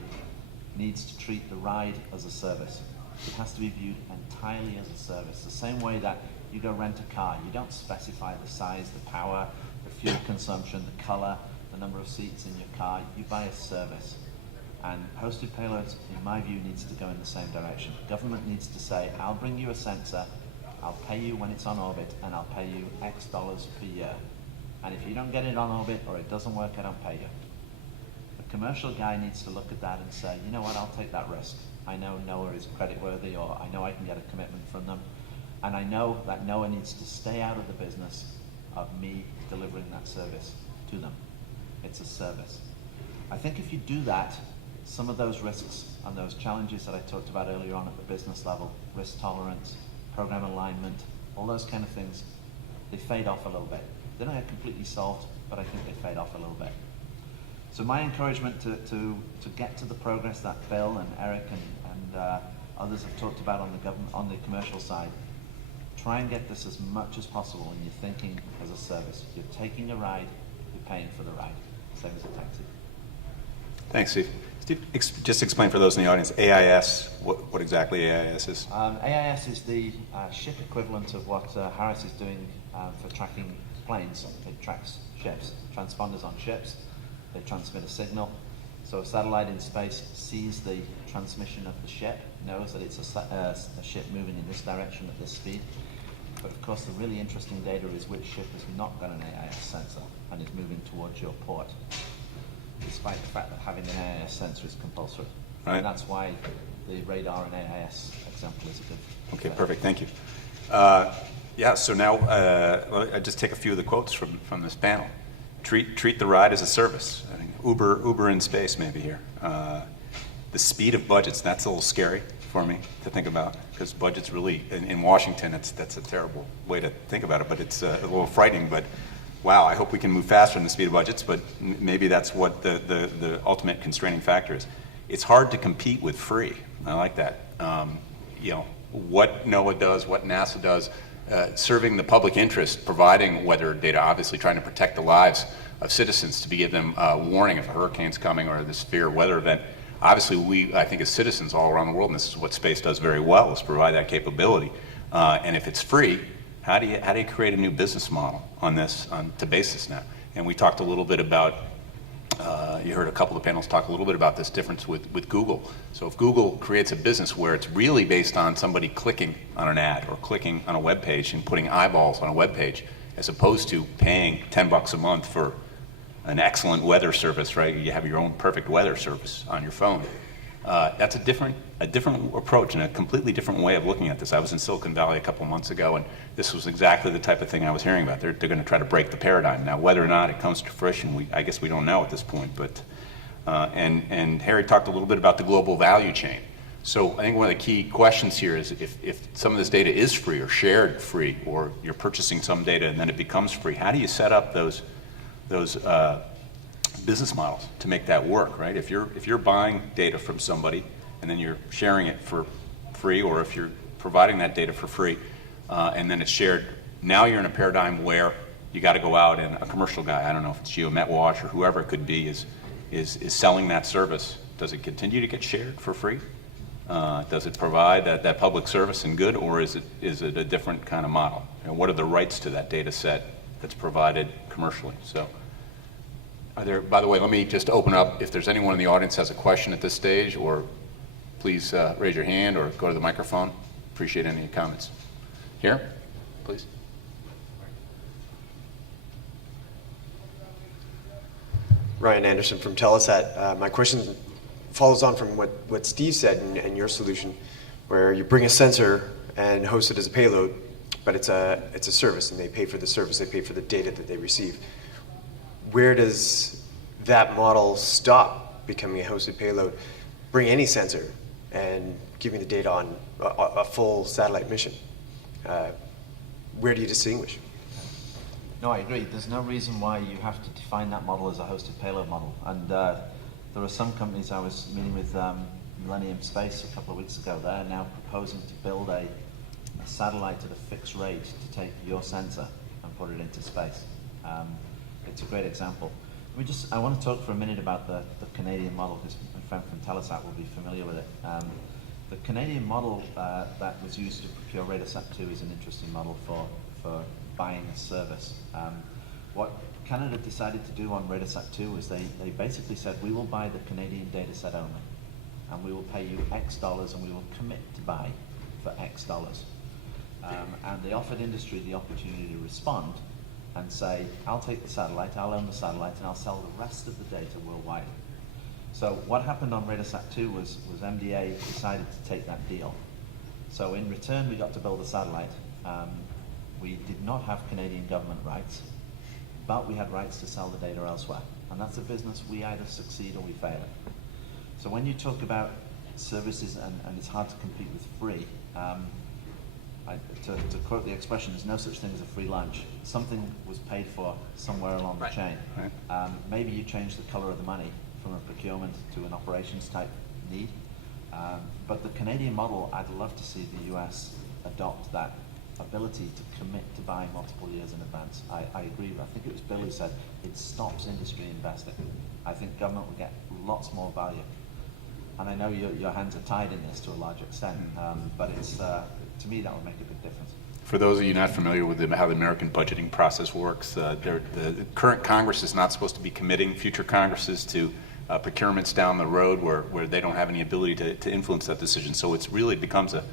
needs to treat the ride as a service. It has to be viewed entirely as a service. The same way that you go rent a car, you don't specify the size, the power, the fuel consumption, the color, the number of seats in your car. You buy a service. And hosted payloads, in my view, needs to go in the same direction. Government needs to say, I'll bring you a sensor, I'll pay you when it's on orbit, and I'll pay you X dollars per year. And if you don't get it on orbit or it doesn't work, I don't pay you. The commercial guy needs to look at that and say, you know what, I'll take that risk. I know NOAA is creditworthy, or I know I can get a commitment from them. And I know that NOAA needs to stay out of the business of me delivering that service to them. It's a service. I think if you do that, some of those risks and those challenges that I talked about earlier on at the business level, risk tolerance, program alignment, all those kind of things, they fade off a little bit. They don't get completely solved, but I think they fade off a little bit. So my encouragement to get to the progress that Bill and Eric and others have talked about on the commercial side, try and get this as much as possible when you're thinking as a service. You're taking a ride, you're paying for the ride, same as a taxi. Thanks, Steve. Steve, just explain for those in the audience, AIS, what exactly AIS is? AIS is the ship equivalent of what Harris is doing for tracking planes. It tracks ships, transponders on ships. They transmit a signal. So a satellite in space sees the transmission of the ship, knows that it's a ship moving in this direction at this speed. But of course, the really interesting data is which ship has not got an AIS sensor and is moving towards your port, despite the fact that having an AIS sensor is compulsory. Right. And that's why the radar and AIS example is a good. Okay, perfect, thank you. Yeah, so now I just take a few of the quotes from this panel. Treat the ride as a service. I think Uber in space maybe here. The speed of budgets, that's a little scary for me to think about, because budgets really, in Washington, that's a terrible way to think about it, but it's a little frightening. But wow, I hope we can move faster than the speed of budgets, but maybe that's what the ultimate constraining factor is. It's hard to compete with free. I like that. You know, what NOAA does, what NASA does, serving the public interest, providing weather data, obviously trying to protect the lives of citizens, to give them warning if a hurricane's coming or the severe weather event. Obviously, I think as citizens all around the world, and this is what space does very well, is provide that capability. And if it's free, how do you create a new business model on this, to base this now? And we talked a little bit about, you heard a couple of panels talk a little bit about this difference with Google. So if Google creates a business where it's really based on somebody clicking on an ad or clicking on a web page and putting eyeballs on a web page, as opposed to paying $10 a month for an excellent weather service, right? You have your own perfect weather service on your phone. That's a different approach and a completely different way of looking at this. I was in Silicon Valley a couple of months ago, and this was exactly the type of thing I was hearing about. They're going to try to break the paradigm. Now, whether or not it comes to fruition, I guess we don't know at this point, but And Harry talked a little bit about the global value chain. So I think one of the key questions here is if some of this data is free or shared free, or you're purchasing some data and then it becomes free, how do you set up those business models to make that work, right? If you're buying data from somebody and then you're sharing it for free, or if you're providing that data for free and then it's shared, now you're in a paradigm where you got to go out and a commercial guy, I don't know if it's GeoMetWatch or whoever it could be, is selling that service. Does it continue to get shared for free? Does it provide that public service and good, or is it a different kind of model? What are the rights to that data set that's provided commercially? So, by the way, let me just open up, if there's anyone in the audience has a question at this stage, or please raise your hand or go to the microphone. Appreciate any comments. Here, please. Ryan Anderson from Telesat. My question follows on from what Steve said and your solution, where you bring a sensor and host it as a payload, but it's a service, and they pay for the service, they pay for the data that they receive. Where does that model stop becoming a hosted payload? Bring any sensor and giving the data on a full satellite mission. Where do you distinguish? No, I agree. There's no reason why you have to define that model as a hosted payload model. And there are some companies, I was meeting with Millennium Space a couple of weeks ago, they're now proposing to build a satellite at a fixed rate to take your sensor and put it into space. It's a great example. I want to talk for a minute about the Canadian model, because my friend from Telesat will be familiar with it. The Canadian model that was used to procure RADARSAT-2 is an interesting model for buying a service. What Canada decided to do on RADARSAT-2 was they basically said, we will buy the Canadian data set only, and we will pay you X dollars, and we will commit to buy for X dollars. And they offered industry the opportunity to respond and say, I'll take the satellite, I'll own the satellite, and I'll sell the rest of the data worldwide. So what happened on RADARSAT-2 was MDA decided to take that deal. So in return, we got to build a satellite. We did not have Canadian government rights, but we had rights to sell the data elsewhere. And that's a business we either succeed or we fail at. So when you talk about services and it's hard to compete with free, to quote the expression, there's no such thing as a free lunch. Something was paid for somewhere along the chain. Right. Maybe you change the color of the money from a procurement to an operations type need. But the Canadian model, I'd love to see the US adopt that ability to commit to buying multiple years in advance. I agree. I think it was Bill who said it stops industry investing. I think government will get lots more value. And I know your hands are tied in this to a large extent, but it's to me that would make a big difference. For those of you not familiar with how the American budgeting process works, the current Congress is not supposed to be committing future Congresses to procurements down the road where they don't have any ability to influence that decision. So it really becomes a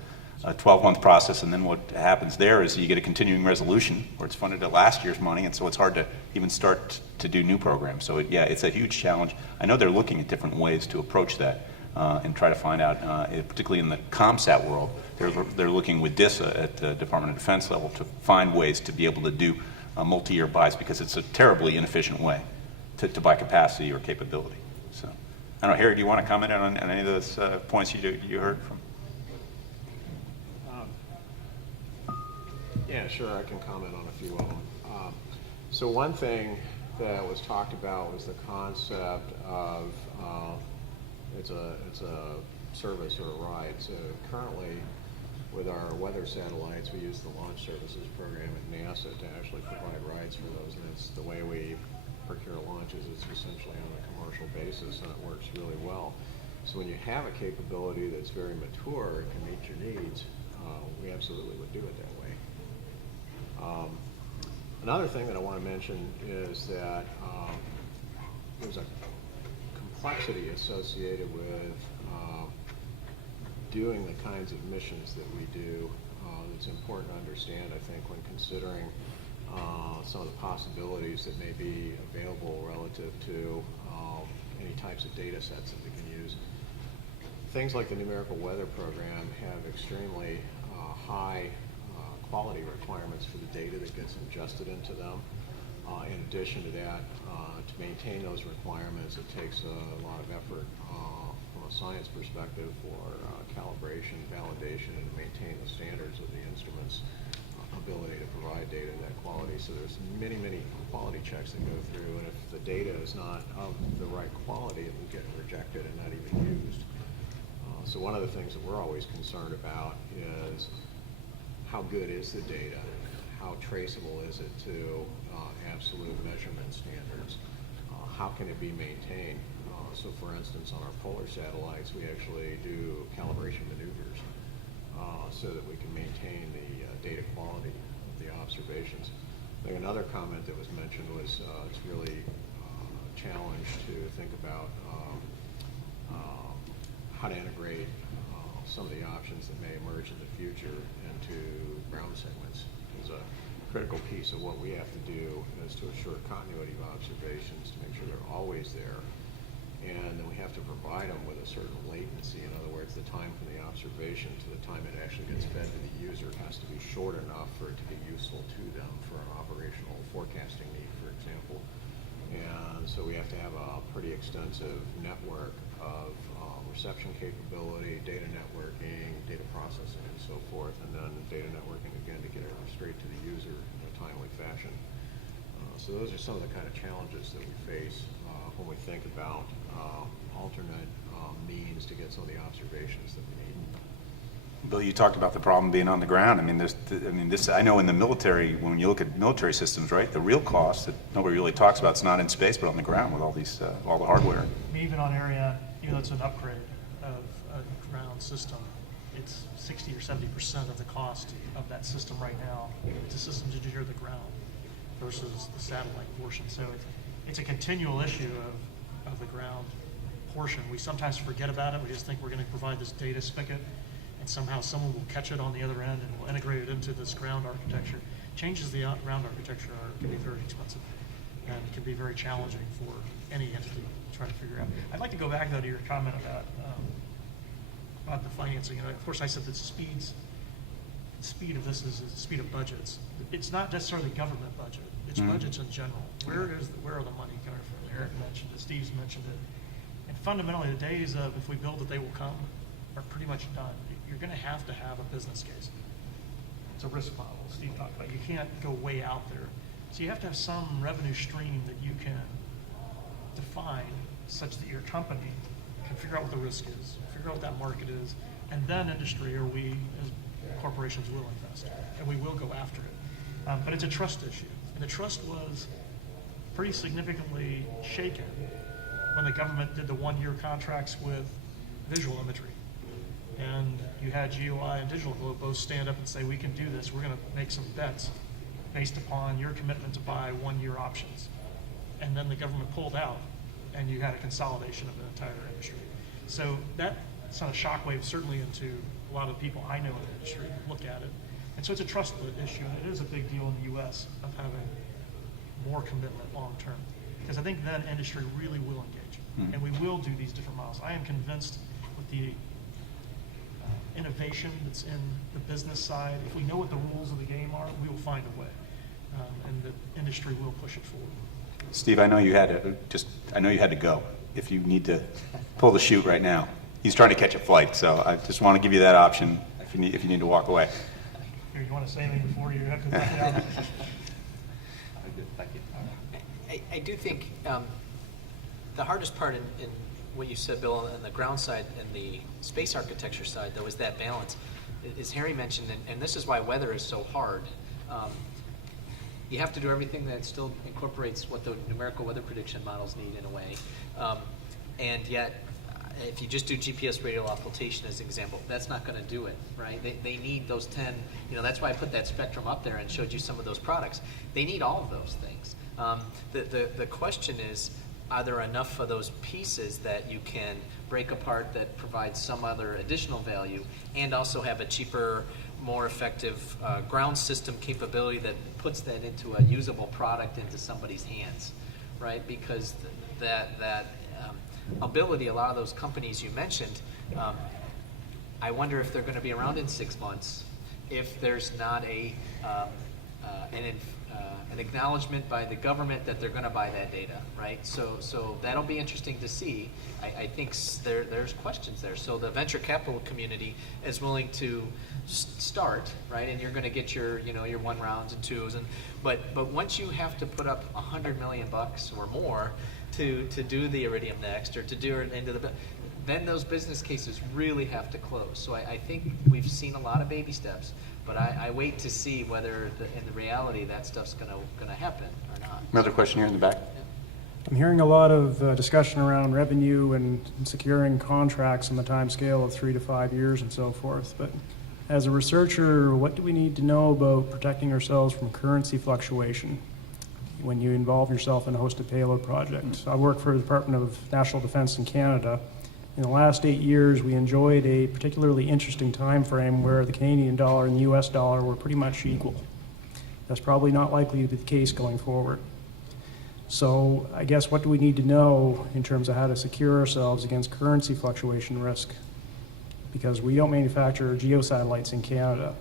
12-month process, and then what happens there is you get a continuing resolution where it's funded at last year's money, and so it's hard to even start to do new programs. So it's a huge challenge. I know they're looking at different ways to approach that and try to find out, particularly in the ComSat world, they're looking with DISA at the Department of Defense level to find ways to be able to do multi-year buys, because it's a terribly inefficient way to buy capacity or capability. So, I don't know, Harry, do you want to comment on any of those points you heard from? Yeah, sure, I can comment on a few of them. So one thing that was talked about was the concept of it's a service or a ride. So currently, with our weather satellites, we use the Launch Services Program at NASA to actually provide rides for those, and it's the way we procure launches. It's essentially on a commercial basis, and it works really well. So when you have a capability that's very mature and can meet your needs, we absolutely would do it that way. Another thing that I want to mention is that there's a complexity associated with doing the kinds of missions that we do. It's important to understand, I think, when considering some of the possibilities that may be available relative to any types of data sets that we can use. Things like the numerical weather program have extremely high quality requirements for the data that gets ingested into them. In addition to that, to maintain those requirements, it takes a lot of effort from a science perspective for calibration, validation, and to maintain the standards of the instrument's ability to provide data of that quality. So there's many, many quality checks that go through, and if the data is not of the right quality, it will get rejected and not even used. So one of the things that we're always concerned about is how good is the data? How traceable is it to absolute measurement standards? How can it be maintained? So for instance, on our polar satellites, we actually do calibration maneuvers so that we can maintain the data quality of the observations. I think another comment that was mentioned was it's really a challenge to think about how to integrate some of the options that may emerge in the future into ground segments. Is a critical piece of what we have to do is to assure continuity of observations, to make sure they're always there. And then we have to provide them with a certain latency. In other words, the time from the observation to the time it actually gets fed to the user has to be short enough for it to be useful to them for an operational forecasting need, for example. And so we have to have a pretty extensive network of reception capability, data networking, data processing, and so forth, and then data networking again to get it straight to the user in a timely fashion. So those are some of the kind of challenges that we face when we think about alternate means to get some of the observations that we need. Bill, you talked about the problem being on the ground. I mean, I know in the military, when you look at military systems, right, the real cost that nobody really talks about is not in space, but on the ground with all these, all the hardware. I mean, even on area, it's an upgrade of a ground system. It's 60 or 70% of the cost of that system right now. It's a systems engineer of the ground versus the satellite portion. So it's a continual issue of the ground portion. We sometimes forget about it. We just think we're going to provide this data spigot, and somehow someone will catch it on the other end and will integrate it into this ground architecture. Changes the ground architecture can be very expensive and can be very challenging for any entity to try to figure out. I'd like to go back, though, to your comment about the financing. And of course, I said that the speed of this is the speed of budgets. It's not necessarily government budget. It's budgets in general. Where are the money coming from? Eric mentioned it. Steve's mentioned it. And fundamentally, the days of if we build it, they will come are pretty much done. You're going to have a business case. It's a risk model, Steve talked about. You can't go way out there. So you have to have some revenue stream that you can define such that your company can figure out what the risk is, figure out what that market is, and then industry or we as corporations will invest, and we will go after it. But it's a trust issue. And the trust was pretty significantly shaken when the government did the one-year contracts with visual imagery. And you had GOI and Digital Globe both stand up and say, we can do this. We're going to make some bets based upon your commitment to buy one-year options. And then the government pulled out, and you had a consolidation of the entire industry. So that sent a shockwave certainly into a lot of the people I know in the industry look at it. And so it's a trust issue, and it is a big deal in the U.S. of having more commitment long-term. Because I think then industry really will engage, and we will do these different models. I am convinced with the innovation that's in the business side, if we know what the rules of the game are, we will find a way, and the industry will push it forward. Steve, I know you had to go. If you need to pull the chute right now, he's trying to catch a flight, so I just want to give you that option if you need to walk away. Here, you want to say anything before you have to back out? Thank you. I do think the hardest part in what you said, Bill, on the ground side and the space architecture side, though, is that balance. As Harry mentioned, and this is why weather is so hard. You have to do everything that still incorporates what the numerical weather prediction models need in a way. And yet, if you just do GPS radial occultation as an example, that's not going to do it, right? They need those 10, that's why I put that spectrum up there and showed you some of those products. They need all of those things. The question is, are there enough of those pieces that you can break apart that provide some other additional value and also have a cheaper, more effective ground system capability that puts that into a usable product into somebody's hands, right? Because that ability, a lot of those companies you mentioned, I wonder if they're going to be around in 6 months if there's not a an acknowledgement by the government that they're going to buy that data, right? So that'll be interesting to see. I think there's questions there. So the venture capital community is willing to start, right? And you're going to get your your 1 rounds and 2s, but once you have to put up $100 million or more to do the Iridium Next or to do it into the, then those business cases really have to close. So I think we've seen a lot of baby steps, but I wait to see whether in the reality that stuff's gonna happen or not. Another question here in the back. I'm hearing a lot of discussion around revenue and securing contracts on the time scale of 3 to 5 years and so forth. But as a researcher, what do we need to know about protecting ourselves from currency fluctuation when you involve yourself in a hosted payload project? I work for the Department of National Defense in Canada. In the last 8 years, we enjoyed a particularly interesting time frame where the Canadian dollar and the US dollar were pretty much equal. That's probably not likely to be the case going forward. So I guess what do we need to know in terms of how to secure ourselves against currency fluctuation risk? Because we don't manufacture geosatellites in Canada.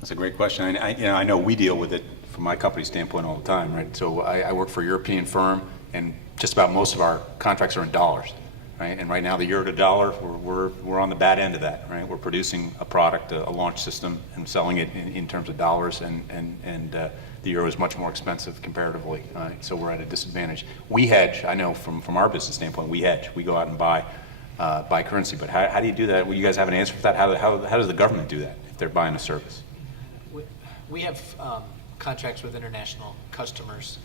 That's a great question. I know we deal with it from my company standpoint all the time, right? So I work for a European firm, and just about most of our contracts are in dollars, right? And right now, the euro to dollar, we're on the bad end of that, right? We're producing a product, a launch system, and selling it in terms of dollars, and the euro is much more expensive comparatively, so we're at a disadvantage. We hedge. I know from our business standpoint, we hedge. We go out and buy currency. But how do you do that? Well, you guys have an answer for that? How does the government do that if they're buying a service? We have contracts with international customers,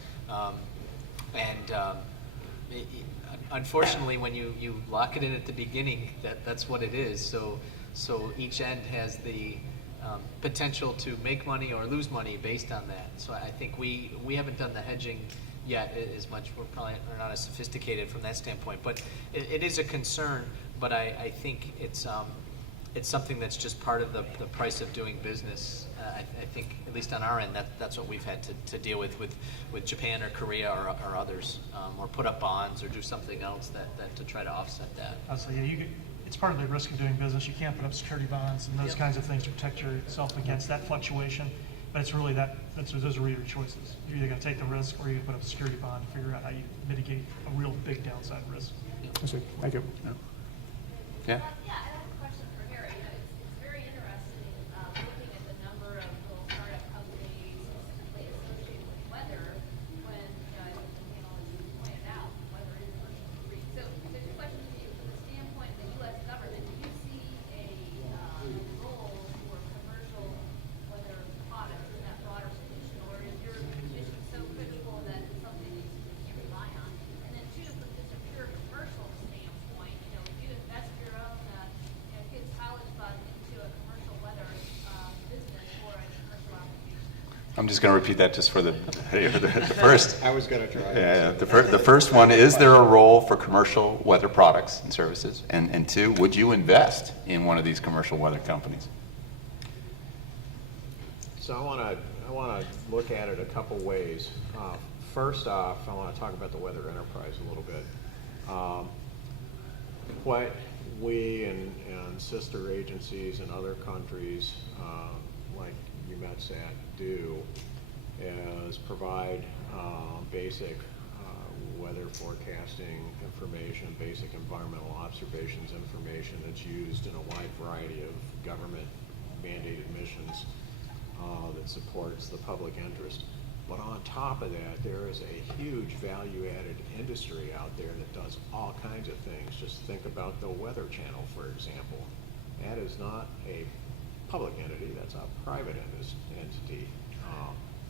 unfortunately, when you lock it in at the beginning, that's what it is. So each end has the potential to make money or lose money based on that. So I think we haven't done the hedging yet as much. We're not as sophisticated from that standpoint, but it is a concern. But I think it's something that's just part of the price of doing business. I think, at least on our end, that's what we've had to deal with Japan or Korea or others, or put up bonds or do something else that to try to offset that. So yeah, it's part of the risk of doing business. You can't put up security bonds and those kinds of things to protect yourself against that fluctuation. But it's really those are your choices. You're either going to take the risk or you put up a security bond to figure out how you mitigate a real big downside risk. I see. Thank you. Yeah. Yeah, I have a question for Harry. It's very interesting looking at the number of little startup companies specifically associated with weather when, I think the panel has pointed out, weather is virtually free. So there's a question to you from the standpoint of the U.S. government. Do you see a role for commercial weather products in that broader solution, or is your mission so critical that it's something that you can't rely on? And then two, from just a pure commercial standpoint, if you invest your own kids' college fund into a commercial weather business or a commercial application. I'm just going to repeat that just for the first. I was going to try. Yeah, the first one, is there a role for commercial weather products and services? And two, would you invest in one of these commercial weather companies? So I want to look at it a couple ways. First off, I want to talk about the weather enterprise a little bit. What we and sister agencies in other countries like UMETSAT do is provide basic weather forecasting information, basic environmental observations information that's used in a wide variety of government mandated missions that supports the public interest. But on top of that, there is a huge value-added industry out there that does all kinds of things. Just think about the Weather Channel, for example. That is not a public entity, that's a private entity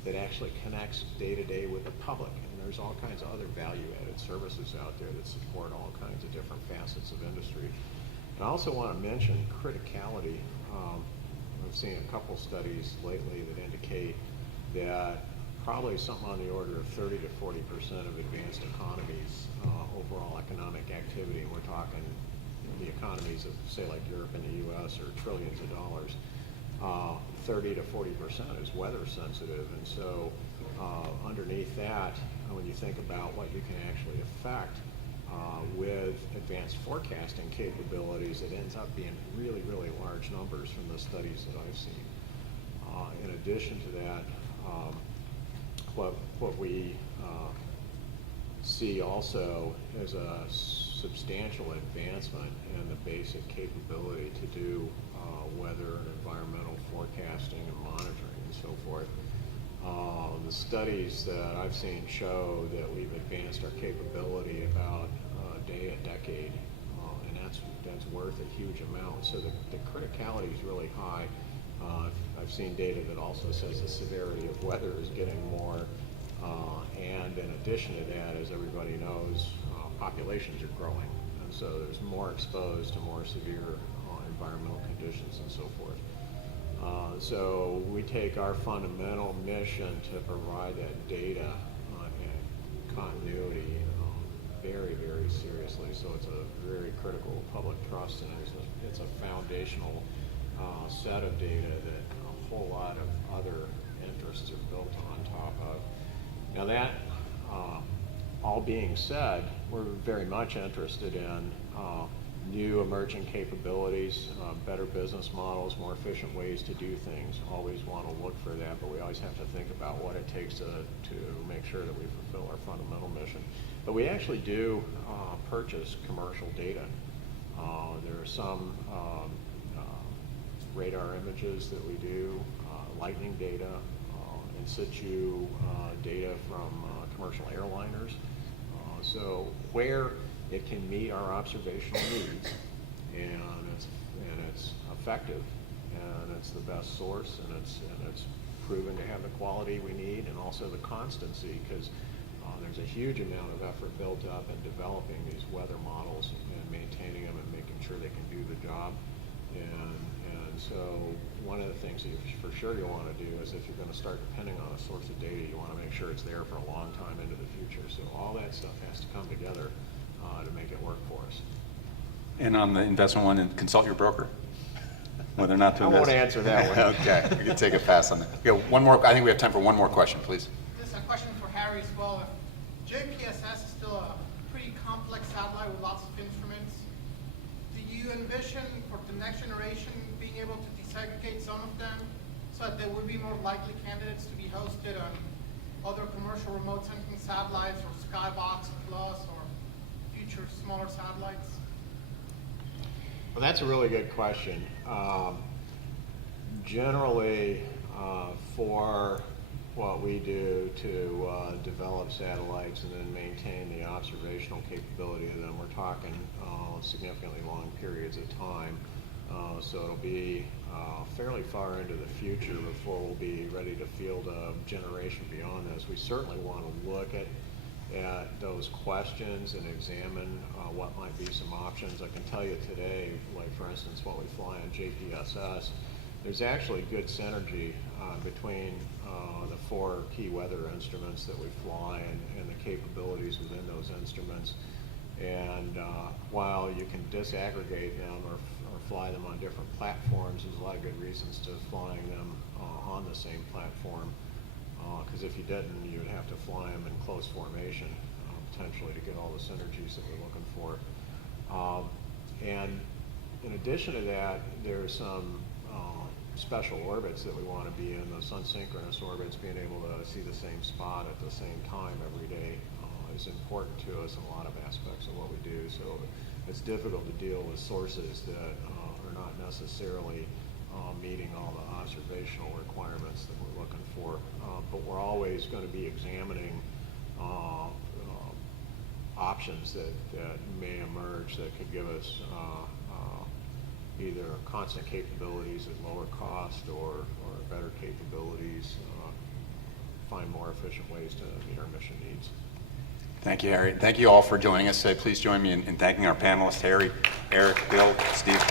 that actually connects day-to-day with the public. And there's all kinds of other value-added services out there that support all kinds of different facets of industry. And I also want to mention criticality. I've seen a couple studies lately that indicate that probably something on the order of 30 to 40% of advanced economies, overall economic activity, and we're talking the economies of, say, like Europe and the U.S. are trillions of dollars, 30 to 40% is weather sensitive. And so underneath that, when you think about what you can actually affect with advanced forecasting capabilities, it ends up being really, really large numbers from the studies that I've seen. In addition to that, what we see also is a substantial advancement in the basic capability to do weather and environmental forecasting and monitoring and so forth. The studies that I've seen show that we've advanced our capability about a decade, and that's worth a huge amount. So the criticality is really high. I've seen data that also says the severity of weather is getting more, and in addition to that, as everybody knows, populations are growing, and so there's more exposed to more severe environmental conditions and so forth. So we take our fundamental mission to provide that data and continuity very, very seriously. So it's a very critical public trust, and it's a foundational set of data that a whole lot of other interests are built on top of. Now that all being said, we're very much interested in new emerging capabilities, better business models, more efficient ways to do things. Always want to look for that, but we always have to think about what it takes to make sure that we fulfill our fundamental mission. But we actually do purchase commercial data. There are some radar images that we do, lightning data, in situ data from commercial airliners. So where it can meet our observational needs, and it's effective, and it's the best source, and it's proven to have the quality we need, and also the constancy, because there's a huge amount of effort built up in developing these weather models and maintaining them and making sure they can do the job. And so one of the things that for sure you want to do is, if you're going to start depending on a source of data, you want to make sure it's there for a long time into the future. So all that stuff has to come together to make it work for us. And on the investment one, and consult your broker, whether or not to I invest. won't answer that one. Okay, we can take a pass on that. Okay, one more. I think we have time for one more question, please. This is a question for Harry as well. JPSS is still a pretty complex satellite with lots of instruments. Do you envision for the next generation being able to desegregate some of them so that there would be more likely candidates to be hosted on other commercial remote sensing satellites or Skybox Plus or future smaller satellites? Well, that's a really good question. Generally, for what we do to develop satellites and then maintain the observational capability of them, we're talking significantly long periods of time. So it'll be fairly far into the future before we'll be ready to field a generation beyond this. We certainly want to look at those questions and examine what might be some options. I can tell you today, like for instance, what we fly on JPSS, there's actually good synergy between the 4 key weather instruments that we fly and the capabilities within those instruments. And while you can disaggregate them or fly them on different platforms, there's a lot of good reasons to flying them on the same platform. Because if you didn't, you would have to fly them in close formation, potentially, to get all the synergies that we're looking for. And in addition to that, there's some special orbits that we want to be in. Those unsynchronous orbits, being able to see the same spot at the same time every day is important to us in a lot of aspects of what we do. So it's difficult to deal with sources that are not necessarily meeting all the observational requirements that we're looking for. But we're always going to be examining options that may emerge that could give us either constant capabilities at lower cost or better capabilities, find more efficient ways to meet our mission needs. Thank you, Harry. Thank you all for joining us today. Please join me in thanking our panelists, Harry, Eric, Bill, Steve.